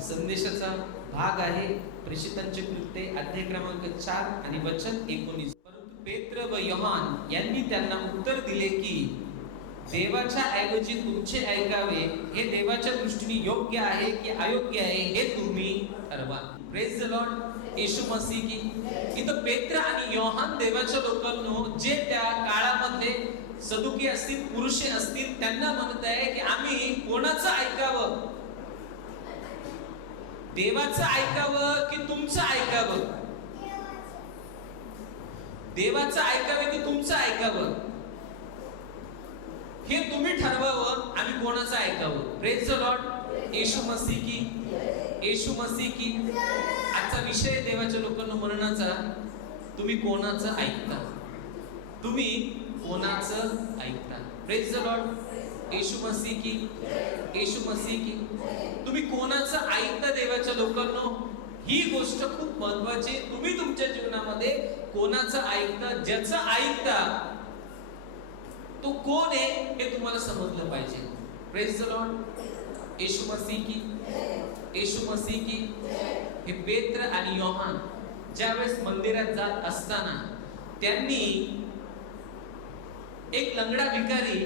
संदेशाचा भाग आहे प्रेषितांचे कृत्ये अध्याय क्रमांक 4 आणि वचन 19. परंतु पेत्र व योहान यांनी त्यांना उत्तर दिले की देवाच्या ऐवजी तुमचे ऐकावे हे देवाच्या दृष्टीने योग्य आहे की अयोग्य आहे हे तुम्ही ठरवा. Praise the lord. Yeshu Masih की. इथं पेत्र आणि योहान देवाच्या लोकांनो जे त्या काळामधले सदुकी असतील पुरुषे असतील त्यांना म्हणत आहे की आम्ही कोणाचं ऐकावं, देवाचं ऐकावं की तुमचं ऐकावं, देवाचं ऐकावं की तुमचं ऐकावं हे तुम्ही ठरवावं. आम्ही कोणाचं ऐकावं. Praise the lord. Yeshu Masih की. येशू मसीह की. आजचा विषय देवाच्या लोकांना म्हणण्याचा तुम्ही कोणाचं ऐकता, तुम्ही कोणाचं ऐकता. Praise the lord. Yeshu Masih की. येशू मसीह की. तुम्ही कोणाचं ऐकता देवाच्या लोकांनो, ही गोष्ट खूप महत्वाची. तुम्ही तुमच्या जीवनामध्ये कोणाचं ऐकता, ज्याचं ऐकता तो कोण आहे हे तुम्हाला समजलं पाहिजे. Praise the lord. Yeshu Masih की. येशू मसीह की. हे पेत्र आणि योहान ज्यावेळेस मंदिरात जात असताना त्यांनी एक लंगडा भिकारी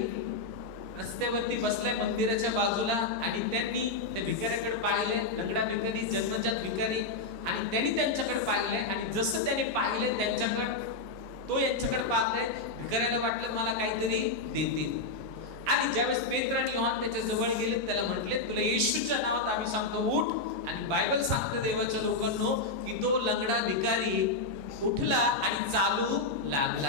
रस्त्यावरती बसलाय मंदिराच्या बाजूला आणि त्यांनी त्या भिकाऱ्याकडे पाहिले. लंगडा भिकारी जन्मजात भिकारी आणि त्यांनी त्यांच्याकडे पाहिले आणि जसं त्याने पाहिले त्यांच्याकडे तो यांच्याकडे पाहतोय. भिकाऱ्याला वाटलं मला काहीतरी देतील आणि ज्यावेळेस पेत्र आणि योहान त्याच्या जवळ गेले त्याला म्हटले तुला येशूच्या नावात आम्ही सांगतो उठ. आणि बायबल सांगते देवाच्या लोकांनो की तो लंगडा भिकारी उठला आणि चालू लागला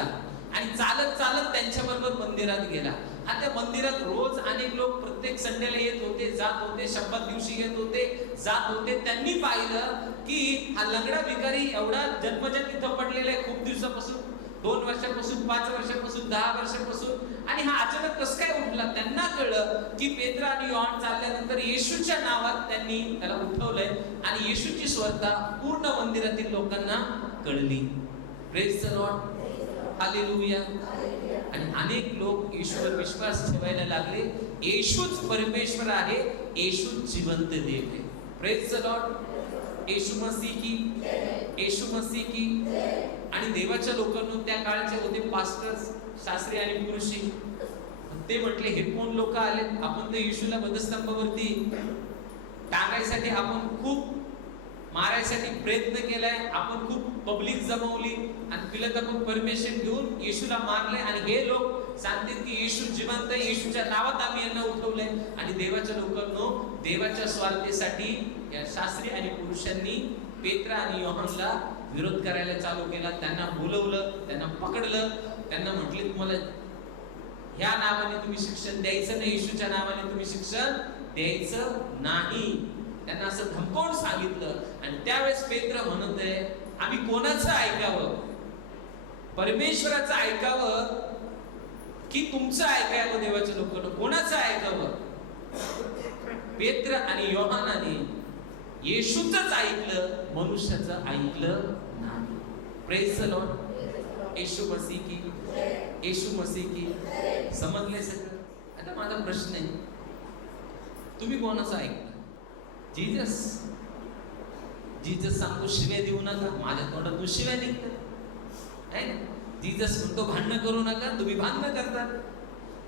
आणि चालत चालत त्यांच्या बरोबर मंदिरात गेला. आणि त्या मंदिरात रोज अनेक लोक प्रत्येक संडेला येत होते, जात होते, शब्दात दिवशी येत होते, जात होते. त्यांनी पाहिलं की हा लंगडा भिकारी एवढा जन्मजात इथं पडलेला आहे खूप दिवसापासून, 2 वर्षापासून, 5 वर्षापासून, 10 वर्षापासून आणि हा अचानक कसं काय उठला. त्यांना कळलं की पेत्र आणि योहान चालल्यानंतर येशूच्या नावात त्यांनी त्याला उठवलंय आणि येशूची स्वतः पूर्ण मंदिरातील लोकांना कळली. Praise the Lord. हालेलुया. आणि अनेक लोक येशूवर विश्वास ठेवायला लागले. येशूच परमेश्वर आहे, येशूच जिवंत देव आहे. Praise the lord. Yeshu Masih की. येशू मसीह की. आणि देवाच्या लोकांना त्या काळचे होते पास्टर्स, शास्त्री आणि पुरुषी. ते म्हटले हे कोण लोक आले, आपण तर येशूला वधस्तंभावरती टांगायसाठी आपण खूप मारायसाठी प्रयत्न केलाय, आपण खूप पब्लिक जमवली आणि पिलाताकडून परमिशन घेऊन येशूला मारले आणि हे लोक सांगतात की येशू जिवंत आहे, येशूच्या नावात आम्ही यांना उठवलंय. आणि देवाच्या लोकांनो देवाच्या स्वार्थेसाठी या शास्त्री आणि पुरुषांनी पेत्र आणि योहानला विरोध करायला चालू केला. त्यांना बोलवलं, त्यांना पकडलं, त्यांना म्हटले तुम्हाला ह्या नावाने तुम्ही शिक्षण द्यायचं नाही, येशूच्या नावाने तुम्ही शिक्षण द्यायचं नाही. त्यांना असं धमकावून सांगितलं. आणि त्यावेळेस पेत्र म्हणत आहे आम्ही कोणाचं ऐकावं, परमेश्वराचं ऐकावं की तुमचं ऐकावं. देवाच्या लोकांना कोणाचं ऐकावं. पेत्र आणि योहानाने येशूचंच ऐकलं, मनुष्याचं ऐकलं नाही. Praise the lord. Yeshu Masih की. येशू मसीह की. समजले सगळं. आता माझा प्रश्न आहे तुम्ही कोणाचं ऐकता. जीजस. जीजस सांगतो शिव्या देऊ नका, माझ्या तोंडातून शिव्या निघतात आहे ना. जीजस म्हणतो भांडणं करू नका, तुम्ही भांडणं करतात.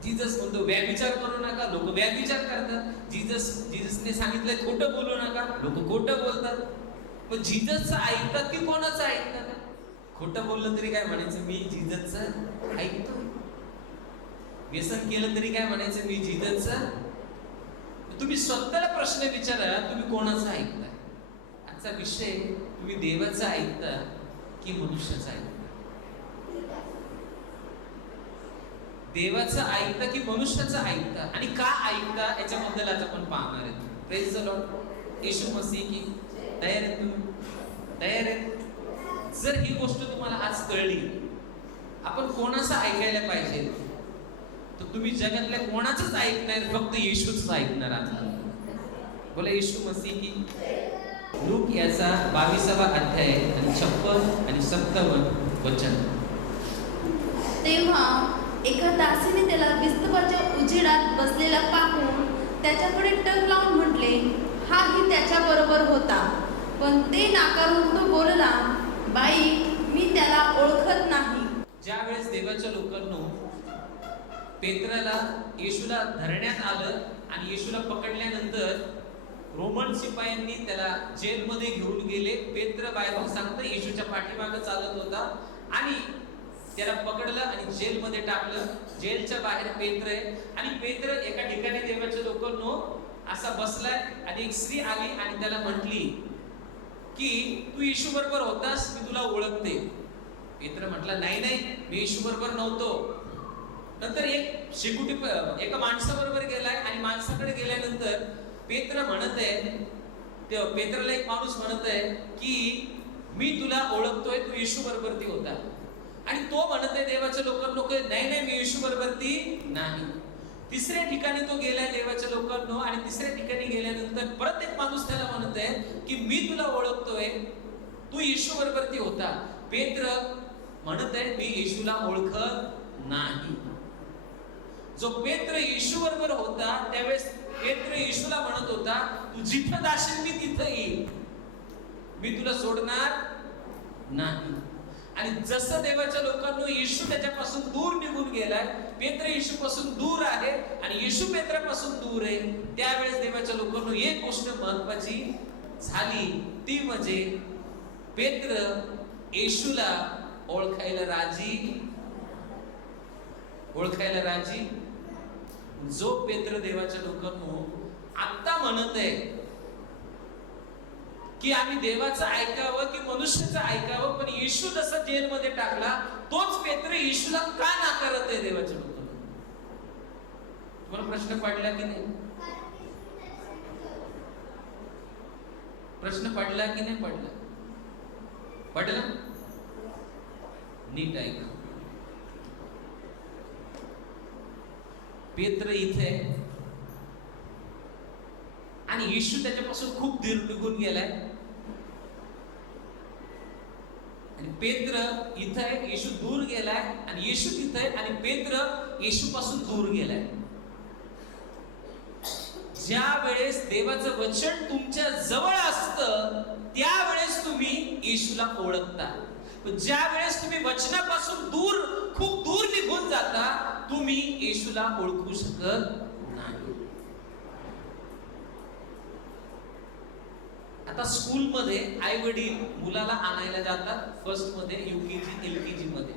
जीजस म्हणतो व्याभिचार करू नका, लोक व्याभिचार करतात. जीजसने सांगितलंय खोटं बोलू नका, लोक खोटं बोलतात. पण जीजसचं ऐकतात की कोणाचं ऐकतात. खोटं बोललं तरी काय म्हणायचं मी जीजसचं ऐकतो, व्यसन केलं तरी काय म्हणायचं मी जीजसचं. तुम्ही स्वतःला प्रश्न विचारा तुम्ही कोणाचं ऐकताय. आजचा विषय तुम्ही देवाचं ऐकता की मनुष्याचं ऐकता. देवाचं ऐकता की मनुष्याचं ऐकता आणि का ऐकता याच्याबद्दल आज आपण पाहणार आहे. Praise the lord. Yeshu Masih की. तयार आहेत तुम्ही. तयार आहेत. जर ही गोष्ट तुम्हाला आज कळली आपण कोणाचं ऐकायला पाहिजे तर तुम्ही जगातल्या कोणाचंच ऐकणार, फक्त येशूच ऐकणार. आता बोला येशू मसीह की. लूक याचा 22वा अध्याय आणि 56 आणि 57 वचन. तेव्हा एका दासीने त्याला विस्तवाच्या उजेडात बसलेला पाहून त्याच्याकडे टक लावून म्हटले हाही त्याच्याबरोबर होता. पण ते नाकारून तो बोलला, बाई, मी त्याला ओळखत नाही. ज्या वेळेस देवाच्या लोकांनो पेत्राला येशूला धरण्यात आलं आणि येशूला पकडल्यानंतर रोमन शिपायांनी त्याला जेलमध्ये घेऊन गेले. पेत्र बायबल सांगतं येशूच्या पाठीमागे चालत होता आणि त्याला पकडलं आणि जेलमध्ये टाकलं. जेलच्या बाहेर पेत्र आहे आणि पेत्र एका ठिकाणी देवाच्या लोकांनो असा बसलाय आणि एक स्त्री आली आणि त्याला म्हटली की तू येशू बरोबर होतास, मी तुला ओळखते. पेत्र म्हटला नाही नाही, मी येशू बरोबर नव्हतो. नंतर एक शेकुटी एका माणसाबरोबर गेलाय आणि माणसाकडे गेल्यानंतर पेत्र म्हणत आहे, पेत्रला एक माणूस म्हणत आहे की मी तुला ओळखतोय, तू येशू बरोबर ती होता. आणि तो म्हणत आहे देवाच्या लोकांनो नाही नाही, मी येशू बरोबर ती नाही. तिसऱ्या ठिकाणी तो गेलाय देवाच्या लोकांनो आणि तिसऱ्या ठिकाणी गेल्यानंतर परत एक माणूस त्याला म्हणत आहे की मी तुला ओळखतोय, तू येशू बरोबर ती होता. पेत्र म्हणत आहे मी येशूला ओळखत नाही. जो पेत्र येशू बरोबर होता त्यावेळेस पेत्र येशूला म्हणत होता, तू जिथं जाशील मी तिथं येईल, मी तुला सोडणार नाही. आणि जसं देवाच्या लोकांना येशू त्याच्यापासून दूर निघून गेलाय, पेत्र येशू पासून दूर आहे आणि येशू पेत्रापासून दूर आहे, त्यावेळेस देवाच्या लोकांना एक गोष्ट महत्वाची झाली, ती म्हणजे पेत्र येशूला ओळखायला राजी. जो पेत्र देवाच्या लोकांनो आता म्हणत आहे की आम्ही देवाचं ऐकावं की मनुष्याचं ऐकावं, पण येशू जसा जेलमध्ये टाकला तोच पेत्र येशूला का नाकारत आहे देवाच्या लोकांना? तुम्हाला प्रश्न पडला की नाही? प्रश्न पडला की नाही पडला? नीट ऐका. पेत्र इथे आणि येशू त्याच्यापासून खूप दूर निघून गेलाय आणि पेत्र इथे आहे, येशू दूर गेलाय आणि येशू तिथे आहे आणि पेत्र येशू पासून दूर गेलाय. ज्या वेळेस देवाचं वचन तुमच्या जवळ असतं त्यावेळेस तुम्ही येशूला ओळखता. ज्या वेळेस तुम्ही वचनापासून खूप दूर निघून जाता तुम्ही येशूला ओळखू शकत नाही. आता स्कूलमध्ये आई वडील मुलाला आणायला जातात, फर्स्ट मध्ये, UKG LKG मध्ये,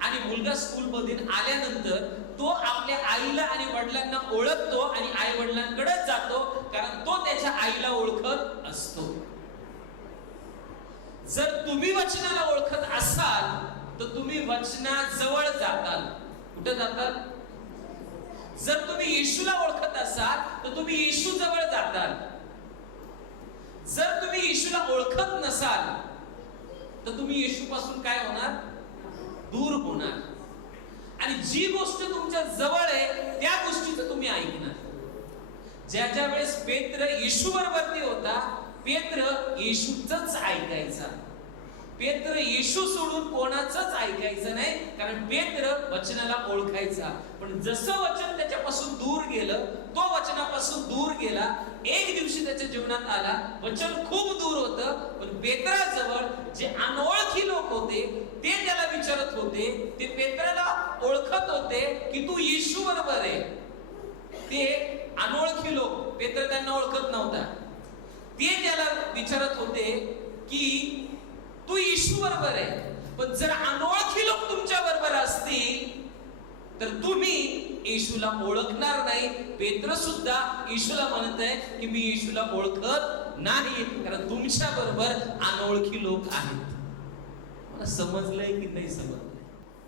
आणि मुलगा स्कूल मधून आल्यानंतर तो आपल्या आईला आणि वडिलांना ओळखतो आणि आई वडिलांकडे जातो, कारण तो त्याच्या आईला ओळखत असतो. जर तुम्ही वचनाला ओळखत असाल तर तुम्ही वचनाजवळ जाताल. कुठे जाताल? जर तुम्ही येशूला ओळखत असाल तर तुम्ही येशू जवळ जाताल. जर तुम्ही येशूला ओळखत नसाल तर तुम्ही येशू पासून काय होणार? दूर होणार. आणि जी गोष्ट तुमच्या जवळ आहे त्या गोष्टीचं तुम्ही ऐकणार. ज्या वेळेस पेत्र येशू बरोबर होता, पेत्र येशूचंच ऐकायचा. पेत्र येशू सोडून कोणाचंच ऐकायचं नाही, कारण पेत्र वचनाला ओळखायचा. पण जसं वचन त्याच्यापासून दूर गेलं, तो वचनापासून दूर गेला. एक दिवशी त्याच्या जीवनात आला, वचन खूप दूर होतं, पण पेत्राजवळ जे अनोळखी लोक होते ते त्याला विचारत होते, ते पेत्राला ओळखत होते की तू येशू बरोबर आहे. ते अनोळखी लोक, पेत्र त्यांना ओळखत नव्हता, ते त्याला विचारत होते की तू येशू बरोबर आहे. पण जर अनोळखी लोक तुमच्या बरोबर असतील तर तुम्ही येशूला ओळखणार नाही. पेत्र सुद्धा येशूला म्हणत आहे की मी येशूला ओळखत नाही, कारण तुमच्या बरोबर अनोळखी लोक आहेत. मला समजलंय की नाही समजलंय?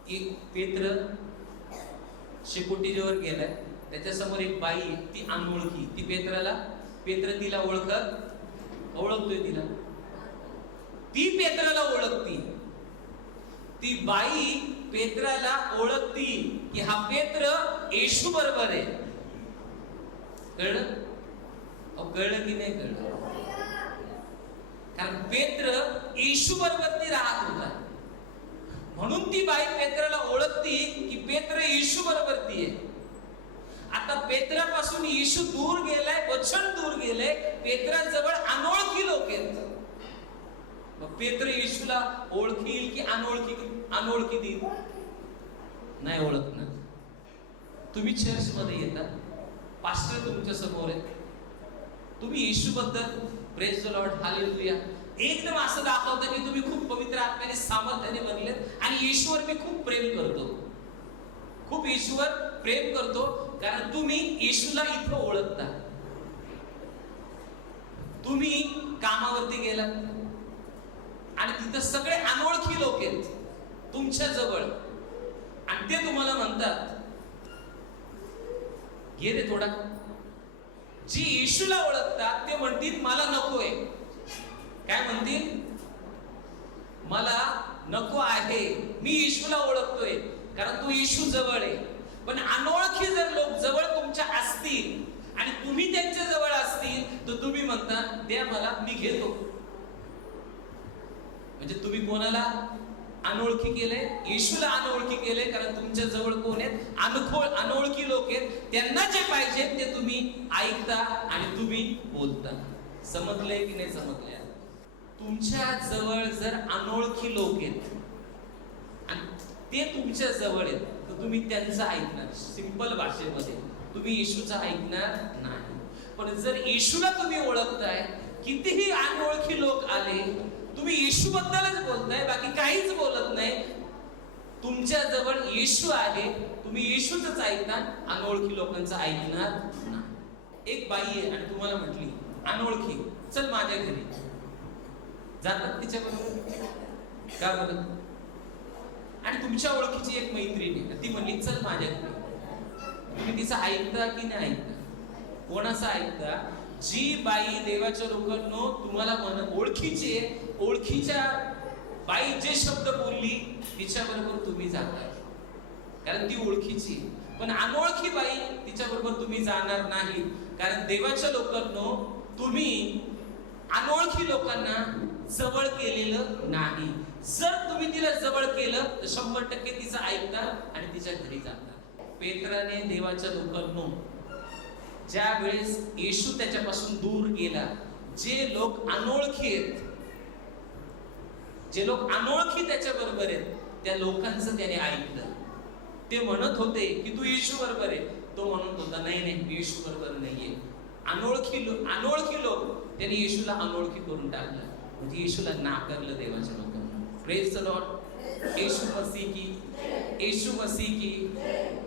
एक पेत्र शेकोटीवर गेलाय, त्याच्यासमोर एक बाई, ती अनोळखी, ती पेत्र तिला ओळखतोय तिला, ती पेत्राला ओळखती. ती बाई पेत्राला ओळखती की हा पेत्र येशू बरोबर आहे. कळलं? कळलं की नाही कळलं? कारण पेत्र येशू बरोबर ती राहत होता, म्हणून ती बाई पेत्राला ओळखती की पेत्र येशू बरोबर ती आहे. आता पेत्रापासून येशू दूर गेलाय, वचन दूर गेलंय, पेत्राजवळ अनोळखी लोक आहेत. मग पेत्र येशूला ओळखील की अनोळखी देईल? नाही ओळखणार. तुम्ही चर्च मध्ये येतात, पास्टर तुमच्या समोर आहे, तुम्ही येशू बद्दल प्रेज द लॉर्ड हालेलुया एकदम असं दाखवता की तुम्ही खूप पवित्र आत्म्याने सामर्थ्याने बनलेत आणि येशूवर मी खूप प्रेम करतो, खूप येशूवर प्रेम करतो, कारण तुम्ही येशूला इथं ओळखता. तुम्ही कामावरती गेलात आणि तिथं सगळे अनोळखी लोक आहेत तुमच्या जवळ आणि ते तुम्हाला म्हणतात घे रे थोडा. जी येशूला ओळखतात ते म्हणतील मला नकोय. काय म्हणतील? मला नको आहे. मी येशूला ओळखतोय कारण तो येशू जवळ आहे. पण अनोळखी जर लोक जवळ तुमच्या असतील आणि तुम्ही त्यांच्या जवळ असतील तर तुम्ही म्हणता द्या मला, मी घेतो. म्हणजे तुम्ही कोणाला अनोळखी केले? येशूला अनोळखी केले, कारण तुमच्या जवळ कोण आहेत? अनोळखी लोक आहेत. त्यांना जे पाहिजे ते तुम्ही ऐकता आणि तुम्ही बोलता. समजले की नाही समजले? तुमच्या जवळ जर अनोळखी लोक आहेत आणि ते तुमच्या जवळ आहेत तर तुम्ही त्यांचं ऐकणार. सिंपल भाषेमध्ये तुम्ही येशूचं ऐकणार नाही. पण जर येशूला तुम्ही ओळखताय, कितीही अनोळखी लोक आले, तुम्ही येशू बद्दलच बोलताय, बाकी काहीच बोलत नाही, तुमच्या जवळ येशू आहे, तुम्ही येशूच ऐकता, अनोळखी लोकांचं ऐकणार नाही. एक बाई आहे आणि तुम्हाला म्हटली अनोळखी चल माझ्या घरी, जातात तिच्या बरोबर का बरं? आणि तुमच्या ओळखीची एक मैत्रीण आहे, ती म्हणली चल माझ्या घरी. तुम्ही तिचं ऐकता की नाही ऐकता? कोणाचं ऐकता? जी बाई देवाच्या लोकांनो तुम्हाला ओळखीची आहे, ओळखीच्या बाई जे शब्द बोलली तिच्या बरोबर तुम्ही जाता, कारण ती ओळखीची. पण अनोळखी बाई तिच्या बरोबर तुम्ही जाणार नाही, कारण देवाच्या लोकांनो तुम्ही अनोळखी लोकांना जवळ केलेलं नाही. जर तुम्ही तिला जवळ केलं तर 100% तिचं ऐकता आणि तिच्या घरी जाता. पेत्राने देवाच्या लोकांनो ज्या वेळेस येशू त्याच्यापासून दूर गेला, जे लोक अनोळखी आहेत, जे लोक अनोळखी त्याच्या बरोबर आहेत, त्या लोकांचं त्याने ऐकलं. ते म्हणत होते की तू येशू बरोबर आहे, तो म्हणत होता नाही नाही मी येशू बरोबर नाहीये. अनोळखी लोक त्याने येशूला अनोळखी करून टाकलं, म्हणजे येशूला नाकारलं देवाच्या लोकांना. Praise the lord. Yeshu Masih की, येशू मसीह की.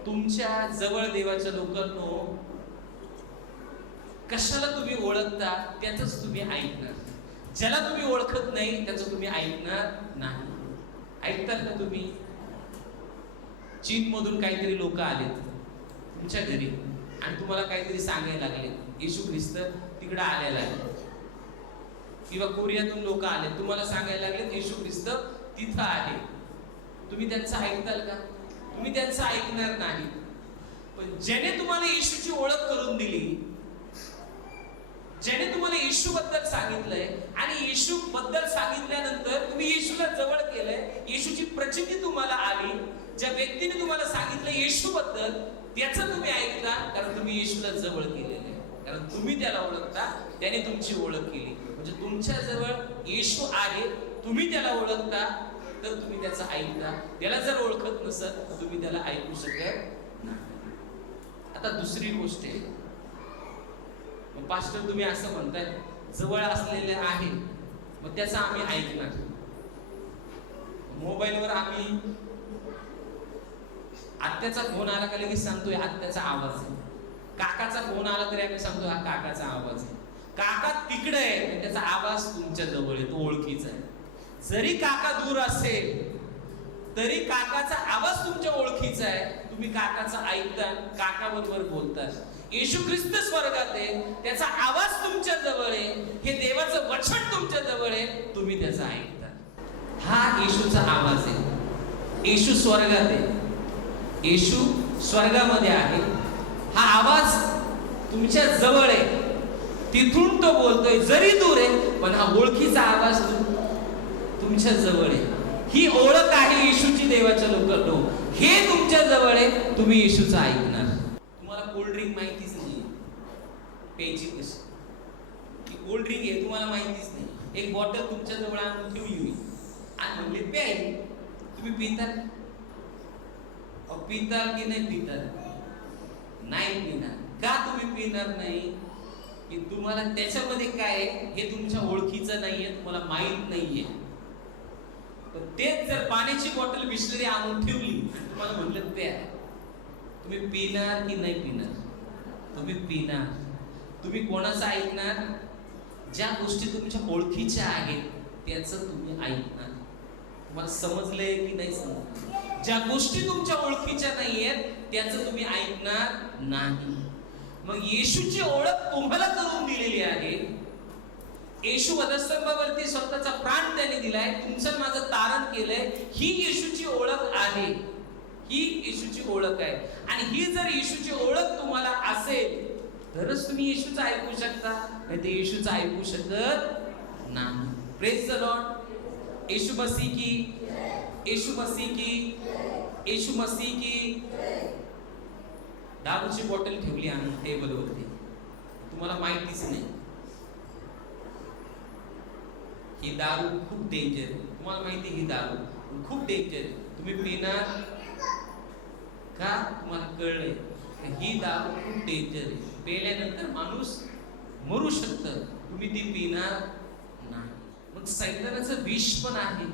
तुमच्या जवळ देवाच्या लोकांनो कशाला तुम्ही ओळखता त्याच तुम्ही ऐकणार. ज्याला तुम्ही ओळखत नाही त्याचं तुम्ही ऐकणार नाही. ऐकतात ना तुम्ही? चीन मधून काहीतरी लोक आलेत तुमच्या घरी आणि तुम्हाला काहीतरी सांगायला लागले, येशू ख्रिस्त तिकडे आलेला आहे. किंवा कोरियातून लोक आले तुम्हाला सांगायला लागले येशू ख्रिस्त तिथं आहे. तुम्ही त्यांचं ऐकताल का? तुम्ही त्यांचं ऐकणार नाही. पण ज्याने तुम्हाला येशूची ओळख करून दिली, ज्याने तुम्हाला येशू बद्दल सांगितलंय आणि येशू बद्दल सांगितल्यानंतर तुम्ही येशूला जवळ केलंय, येशूची प्रचिती तुम्हाला आली, ज्या व्यक्तीने तुम्हाला सांगितलं येशू बद्दल त्याचं तुम्ही ऐकता, कारण तुम्ही येशूला जवळ केलेलं आहे, कारण तुम्ही त्याला ओळखता, त्याने तुमची ओळख केली. म्हणजे तुमच्या जवळ येशू आहे, तुम्ही त्याला ओळखता तर तुम्ही त्याचं ऐकता. त्याला जर ओळखत नसत तर तुम्ही त्याला ऐकू शकत नाही. आता दुसरी गोष्ट आहे, मग पास्टर तुम्ही असं म्हणताय जवळ असलेले आहे मग त्याचं आम्ही ऐकणार. मोबाईलवर आम्ही आत्याचा फोन आला का लगेच सांगतोय आत्याचा आवाज आहे, काकाचा फोन आला तरी आम्ही सांगतो हा काकाचा आवाज आहे. काका तिकडे आहे त्याचा आवाज तुमच्या जवळ आहे, तो ओळखीचा आहे. जरी काका दूर असेल तरी काकाचा आवाज तुमच्या ओळखीचा आहे, तुम्ही काकाचा ऐकता, काका बरोबर बोलता. येशू ख्रिस्त स्वर्गात आहे, त्याचा आवाज तुमच्या जवळ आहे, हे देवाचं वचन तुमच्या जवळ आहे, तुम्ही त्याचा ऐकता. हा येशूचा आवाज आहे. येशू स्वर्गात आहे, येशू स्वर्गामध्ये आहे. हा आवाज तुमच्या जवळ आहे, तिथून तो बोलतोय, जरी दूर आहे पण हा ओळखीचा आवाज तुमच्या जवळ आहे. ही ओळख आहे येशूची देवाच्या लोकांनो, हे तुमच्या जवळ आहे, तुम्ही येशूचं ऐकणार. तुम्हाला कोल्ड ड्रिंक माहितीच नाही प्यायची कशी, की कोल्ड ड्रिंक आहे तुम्हाला माहितीच नाही, एक बॉटल तुमच्या जवळ आणून ठेवली मी आणि म्हणले प्याय, तुम्ही पिताल? पिताल की नाही पिताल? नाही पिणार. का तुम्ही पिणार नाही? की तुम्हाला त्याच्यामध्ये काय आहे हे तुमच्या ओळखीचं नाहीये, तुम्हाला माहित नाहीये. पण तेच जर पाण्याची बॉटल बिसलरी आणून ठेवली आणि तुम्हाला म्हटलं प्या, तुम्ही पिणार की नाही पिणार? तुम्ही पिणार. तुम्ही कोणाचं ऐकणार? ज्या गोष्टी तुमच्या ओळखीच्या आहेत त्याचं तुम्ही ऐकणार. तुम्हाला समजलंय की नाही समजलं? ज्या गोष्टी तुमच्या ओळखीच्या नाहीयेत त्याचं तुम्ही ऐकणार नाही. मग येशूची ओळख तुम्हाला करून दिलेली आहे. येशू वधस्तंभावरती स्वतःचा प्राण त्याने दिलाय, तुमचं माझं तारण केलंय. ही येशूची ओळख आहे, ही येशूची ओळख आहे. आणि ही जर येशूची ओळख तुम्हाला असेल तरच तुम्ही येशूचं ऐकू शकता, नाही तर येशूचं ऐकू शकत नाही. Praise the lord. Yeshu Masih की, येशू मसीह की, येशू मसीह की. दारूची बॉटल ठेवली आणून टेबलवरती, तुम्हाला माहितीच नाही. ही दारू खूप डेंजर आहे, तुम्हाला माहिती ही दारू खूप डेंजर आहे. तुम्ही पिणार का? तुम्हाला कळलंय ही दारू खूप डेंजर आहे, पेल्यानंतर माणूस मरू शकतं, तुम्ही ती पिणार नाही. मग सैतानाचं विष पण आहे,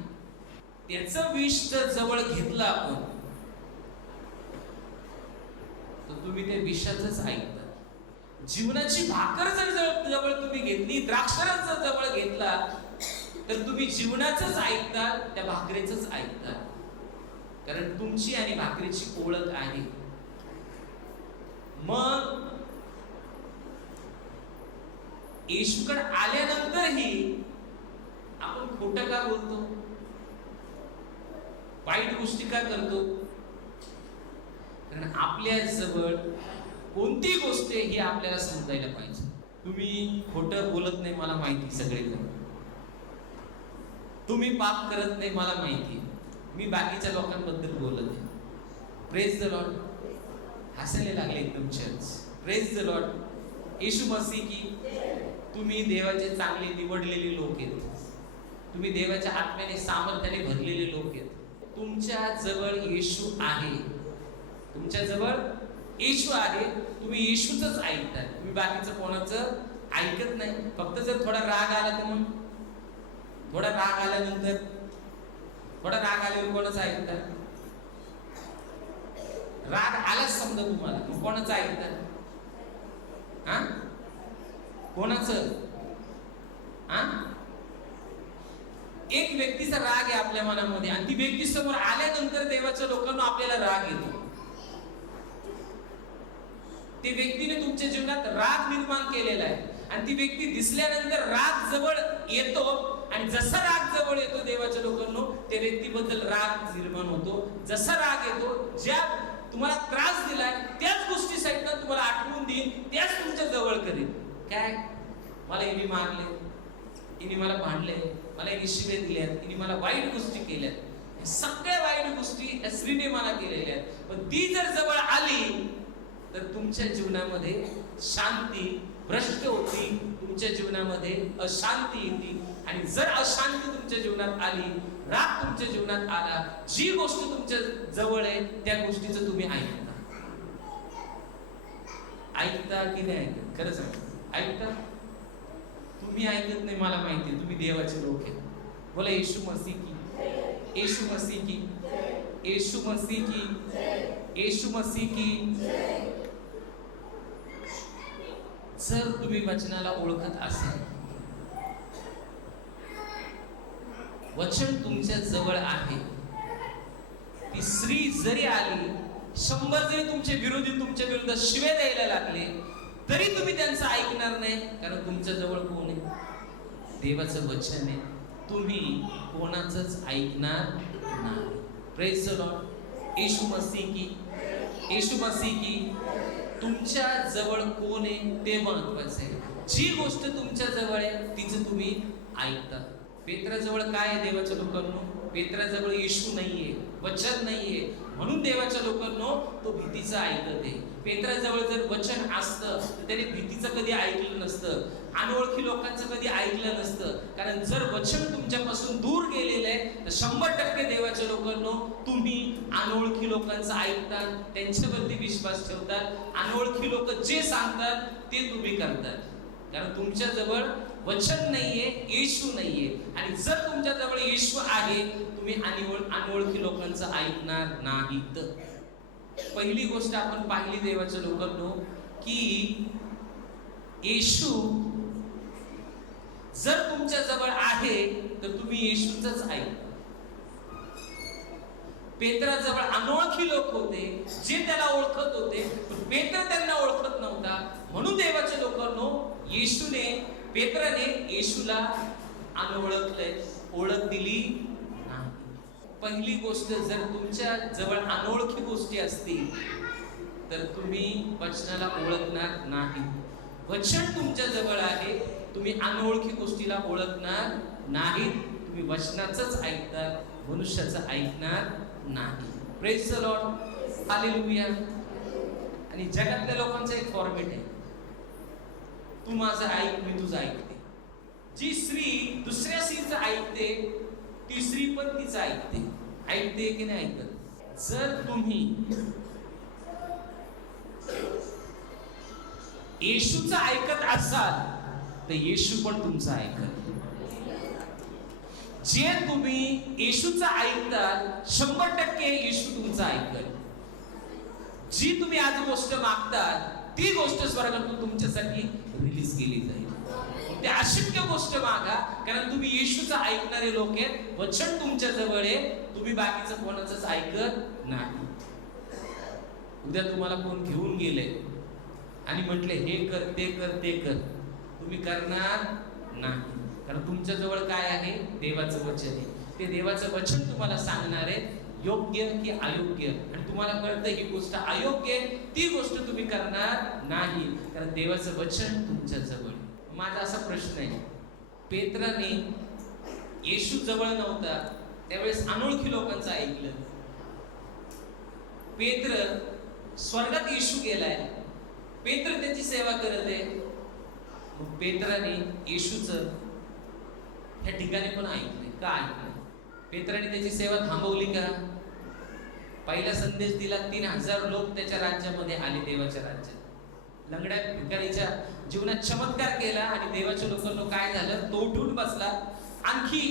त्याचं विष जर जवळ घेतलं आपण तर तुम्ही त्या विषाचंच ऐकता. जीवनाची भाकर जर जवळ तुम्ही घेतली, द्राक्षरस जर जवळ घेतला तर तुम्ही जीवनाचंच ऐकता, त्या भाकरीचंच ऐकता. कारण तुमची आणि भाकरीची ओळख आहे. मग येशूकडे आल्यानंतरही आपण खोटं का बोलतो, वाईट गोष्टी का करतो? कारण आपल्या जवळ कोणती गोष्ट ही आपल्याला समजायला पाहिजे. तुम्ही खोटं बोलत नाही मला माहिती, सगळेजण तुम्ही पाप करत नाही मला माहिती, मी बाकीच्या लोकांबद्दल बोलत आहे. Praise the lord. हसायला लागले एकदम church. Praise the lord. Yeshu Masih की. तुम्ही देवाचे चांगले निवडलेले लोक आहेत, तुम्ही देवाच्या आत्म्याने सामर्थ्याने भरलेले लोक आहेत. तुमच्या जवळ येशू आहे, तुमच्या जवळ येशू आहे. तुम्ही येशूचंच ऐकताय, तुम्ही बाकीचं कोणाचं ऐकत नाही. फक्त जर थोडा राग आला तर मग थोडा राग आल्यानंतर, थोडा राग आल्यावर कोणाचं ऐकता? राग आलाच समजा तुम्हाला, मग कोणाचं ऐकता? हा, कोणाचं? हा, एक व्यक्तीचा राग आहे आपल्या मनामध्ये आणि ती व्यक्ती समोर आल्यानंतर देवाच्या लोकांना आपल्याला राग येतो. ती व्यक्तीने तुमच्या जीवनात राग निर्माण केलेला आहे आणि ती व्यक्ती दिसल्यानंतर राग जवळ येतो आणि जसा राग जवळ येतो देवाच्या लोकांना त्या व्यक्तीबद्दल राग निर्माण होतो. जसा राग येतो, ज्या तुम्हाला त्रास दिलाय त्याच गोष्टी सैतान तुम्हाला आठवून देईल, त्याच तुमच्या जवळ करेल. काय? मला हिने मारले, हिने मला भांडले, मला हिने शिवे दिल्यात, हिने मला वाईट गोष्टी केल्यात, सगळ्या वाईट गोष्टी या स्त्रीने मला केलेल्या आहेत. पण ती जर जवळ आली तर तुमच्या जीवनामध्ये शांती भ्रष्ट होती, तुमच्या जीवनामध्ये अशांती येते. आणि जर अशांती तुमच्या जीवनात आली, राग तुमच्या जीवनात आला, जी गोष्ट तुमच्या जवळ आहे त्या गोष्टीचं तुम्ही ऐकता. ऐकता की नाही ऐकत? खरं सांगा, ऐकता? तुम्ही ऐकत नाही मला माहिती, तुम्ही देवाचे लोक आहेत. बोला येशू मसीह की, येशू मसीह की, येशू मसीह की, येशू मसीह की. जर तुम्ही वचनाला ओळखत असाल, वचन तुमच्या जवळ आहे, ती स्त्री जरी आली, 100 जरी तुमचे विरोधी तुमच्या विरुद्ध शिवे द्यायला लागले तरी तुम्ही त्यांचं ऐकणार नाही. कारण तुमच्या जवळ कोण आहे? देवाचं वचन आहे. तुम्ही कोणाचंच ऐकणार नाही. Praise the lord. Yeshu Masih की, येशू मसीह की. तुमच्या जवळ कोण आहे ते महत्वाचं आहे. जी गोष्ट तुमच्या जवळ आहे तिचं तुम्ही ऐकता. पेत्राजवळ काय आहे देवाच्या लोकांना? पेत्राजवळ येशू नाहीये, वचन नाहीये, म्हणून देवाच्या लोकांनो तो भीतीचं ऐकत आहे. पेत्राजवळ जर वचन असतं तर त्याने भीतीचं कधी ऐकलं नसतं, अनोळखी लोकांचं कधी ऐकलं नसतं. कारण जर वचन तुमच्यापासून दूर गेलेलं आहे तर 100% देवाच्या लोकांनो तुम्ही अनोळखी लोकांचं ऐकतात, त्यांच्यावरती विश्वास ठेवतात, अनोळखी लोक जे सांगतात ते तुम्ही करतात. कारण तुमच्या जवळ वचन नाहीये, येशू नाहीये. आणि जर तुमच्या जवळ येशू आहे तुम्ही अनोळखी लोकांचं ऐकणार नाहीत. पहिली गोष्ट आपण पाहिली देवाच्या लोकांनो की येशू जर तुमच्या जवळ आहे तर तुम्ही येशूचंच ऐकता. पेत्राजवळ अनोळखी लोक होते जे त्याला ओळखत होते, पण पेत्र त्यांना ओळखत नव्हता. म्हणून देवाच्या लोकांनो पेत्राने येशूला अनोळखलंय, ओळख दिली नाही. पहिली गोष्ट, जर तुमच्या जवळ अनोळखी गोष्टी असतील तर तुम्ही वचनाला ओळखणार नाही. वचन तुमच्या जवळ आहे, तुम्ही अनोळखी गोष्टीला ओळखणार नाही. तुम्ही वचनाचंच ऐकतात, मनुष्याचं ऐकणार नाही. Praise the Lord, hallelujah. आणि जगातल्या लोकांचा एक फॉर्मेट आहे, तू माझं ऐक, मी तुझं ऐकते. जी स्त्री दुसऱ्या स्त्रीचं ऐकते ती स्त्री पण तिचं ऐकते की नाही ऐकत? जर तुम्ही येशूचं ऐकत असाल तर येशू पण तुमचं ऐकत. जे तुम्ही येशूचं ऐकताल 100% येशू तुमचं ऐकत. जी तुम्ही आज गोष्ट मागतात ती गोष्ट स्वर्गातून तुमच्यासाठी रिलीज केली जाईल. ते अशक्य गोष्ट मागा, कारण तुम्ही येशूचं ऐकणारे लोक आहेत. वचन तुमच्या जवळ आहे, तुम्ही बाकीचं कोणाचंच ऐकत नाही. उद्या तुम्हाला कोण घेऊन गेले आणि म्हटले हे कर, ते कर, ते कर, तुम्ही करणार नाही. कारण तुमच्या जवळ काय आहे? देवाचं वचन आहे. ते देवाचं वचन तुम्हाला सांगणार आहे योग्य की अयोग्य. आणि तुम्हाला कळतं ही गोष्ट अयोग्य आहे, ती गोष्ट तुम्ही करणार नाही, कारण देवाचं वचन तुमच्या जवळ. माझा असा प्रश्न आहे, पेत्राने येशू जवळ नव्हता त्यावेळेस अनोळखी लोकांचं ऐकलं. पेत्र स्वर्गात येशू गेलाय, पेत्र त्याची सेवा करत आहे. पेत्राने येशूचं ह्या ठिकाणी पण ऐकलंय. का ऐकलंय? पेत्राने त्याची सेवा थांबवली का? पहिला संदेश दिला, 3000 लोक त्याच्या राज्यामध्ये आले, देवाच्या राज्यात. लंगड्या भिकारीच्या जीवनात चमत्कार केला आणि देवाच्या लोकांना काय झालं? तो उठून बसला. आणखी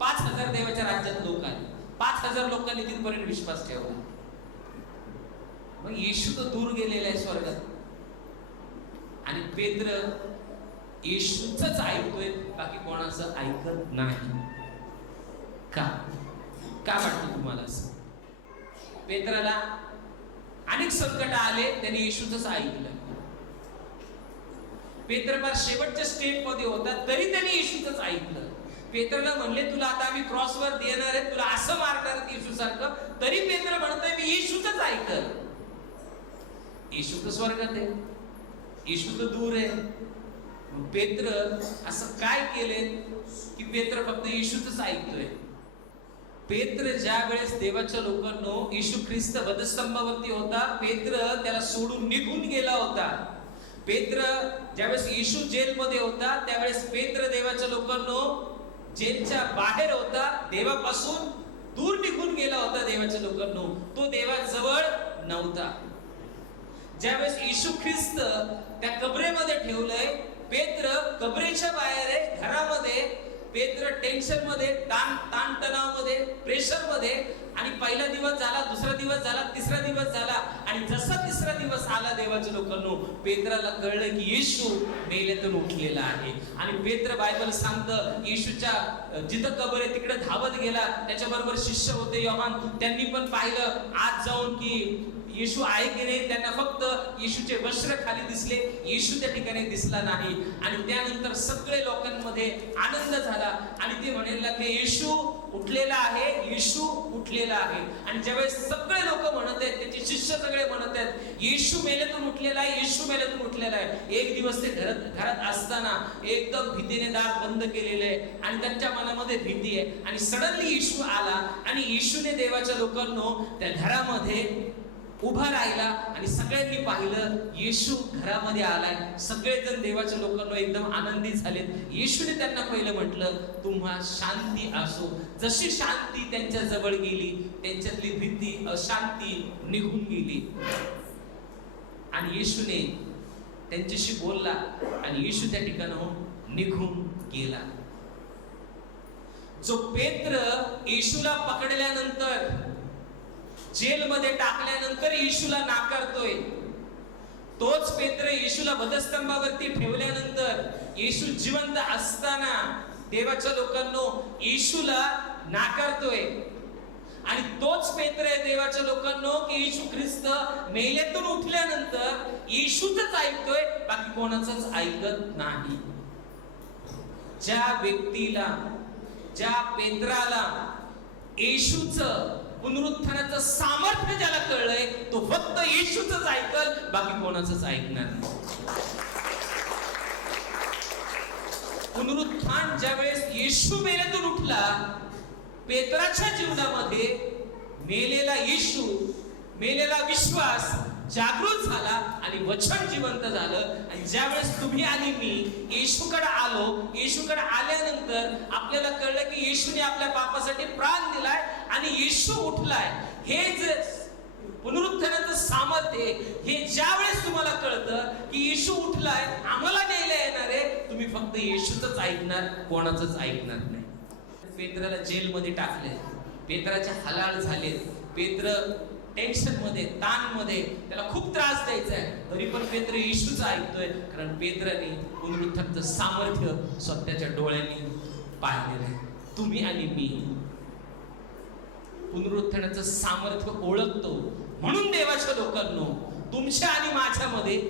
5000 देवाच्या राज्यात लोक आले. 5000 लोकांनी तिथपर्यंत विश्वास ठेवला. मग येशू तर दूर गेलेला आहे स्वर्गात आणि पेत्र येशूचंच ऐकतोय, बाकी कोणाचं ऐकत नाही. का वाटतं तुम्हाला असं? पेत्राला अनेक संकट आले, त्याने येशूचंच ऐकलं. पेत्र फार शेवटच्या स्टेप मध्ये होता तरी त्याने येशूचंच ऐकलं. पेत्रला म्हणले तुला आता आम्ही क्रॉसवर देणार आहे, तुला असं मारणार येशू सारखं, तरी पेत्र म्हणतोय मी येशूचंच ऐकल. येशू तर स्वर्गात आहे, येशू तर दूर आहे. पेत्र असं काय केले की पेत्र फक्त येशूचंच ऐकतोय? पेत्र ज्या वेळेस देवाच्या लोकांनो येशू ख्रिस्त वधस्तंभावरती होता, पेत्र त्याला सोडून निघून गेला होता. पेत्र ज्यावेळेस येशू जेलमध्ये होता त्यावेळेस पेत्र देवाच्या लोकांनो जेलच्या बाहेर होता, देवापासून दूर निघून गेला होता. देवाच्या लोकांनो तो देवाजवळ नव्हता. ज्यावेळेस येशू ख्रिस्त त्या कबरेमध्ये ठेवलंय, पेत्र कबरेच्या बाहेर आहे, घरामध्ये. पेत्र टेन्शन मध्ये, ताणतणाव मध्ये, प्रेशर मध्ये. आणि पहिला दिवस झाला, दुसरा दिवस झाला, तिसरा दिवस झाला आणि जसा तिसरा दिवस आला देवाच्या लोकांनो पेत्राला कळलं की येशू मेल्यातून उठलेला आहे. आणि पेत्र बायबल सांगतं येशूच्या जिथं कबर आहे तिकडे धावत गेला. त्याच्याबरोबर शिष्य होते योहान, त्यांनी पण पाहिलं आत जाऊन की येशू आहे की नाही. त्यांना फक्त येशूचे वस्त्र खाली दिसले, येशू त्या ठिकाणी दिसला नाही. आणि त्यानंतर सगळे लोकांमध्ये आनंद झाला आणि ते म्हणायला लागले येशू उठलेला आहे, येशू उठलेला आहे. आणि ज्यावेळेस सगळे लोक म्हणत आहेत, त्याचे शिष्य सगळे म्हणत आहेत, येशू मेल्यातून उठलेला आहे, येशू मेल्यातून उठलेला आहे. एक दिवस ते घरात असताना एकदम भीतीने दार बंद केलेले आहे आणि त्यांच्या मनामध्ये भीती आहे. आणि सडनली येशू आला आणि येशूने देवाच्या लोकांनो त्या घरामध्ये उभा राहिला आणि सगळ्यांनी पाहिलं येशू घरामध्ये आलाय. सगळेजण देवाच्या लोकांना एकदम आनंदित झालेत. येशूने त्यांना पहिलं म्हटलं, तुम्हा शांती असो. जशी शांती त्यांच्या जवळ गेली, त्यांच्यातली भीती, अशांती निघून गेली आणि येशूने त्यांच्याशी बोलला आणि येशू त्या ठिकाणाहून निघून गेला. जो पेत्र येशूला पकडल्यानंतर, जेलमध्ये टाकल्यानंतर येशूला नाकारतोय, तोच पेत्र येशूला वधस्तंभावरती ठेवल्यानंतर, येशू जिवंत असताना देवाच्या लोकांनो येशूला नाकारतोय. आणि तोच पेत्र आहे देवाच्या लोकांनो की येशू ख्रिस्त मेल्यातून उठल्यानंतर येशूच ऐकतोय, बाकी कोणाचंच ऐकत नाही. ज्या व्यक्तीला, ज्या पेत्राला येशूच पुनरुत्थानाचं सामर्थ्य ज्याला कळलंय, तो फक्त येशूच ऐकल, बाकी कोणाचंच ऐकणार नाही. पुनरुत्थान ज्यावेळेस येशू मेल्यातून उठला, पेत्राच्या जीवनामध्ये मेलेला येशू, मेलेला विश्वास जागृत झाला आणि वचन जिवंत झालं. आणि ज्यावेळेस तुम्ही आणि मी येशूकडे आलो, येशूकडे आल्यानंतर आपल्याला कळलं की येशूने आपल्या पापासाठी प्राण दिलाय आणि येशू उठलाय. हे जे पुनरुत्थानाचं सामर्थ्य, हे ज्यावेळेस तुम्हाला कळतं की येशू उठलाय, आम्हाला न्यायला येणार आहे, तुम्ही फक्त येशूच ऐकणार, कोणाचंच ऐकणार नाही. पेत्राला जेलमध्ये टाकले, पेत्राचे हलाल झाले, पेत्र टेन्शन मध्ये, ताण मध्ये, त्याला खूप त्रास द्यायचा आहे, तरी पण पेत्र येशूच ऐकतोय, कारण पेत्राने पुनरुत्थानाचं सामर्थ्य स्वतःच्या डोळ्यांनी पाहिलेलं आहे. तुम्ही आणि मी पुनरुत्थानाचं सामर्थ्य ओळखतो, म्हणून देवाच्या लोकांनो तुमच्या आणि माझ्यामध्ये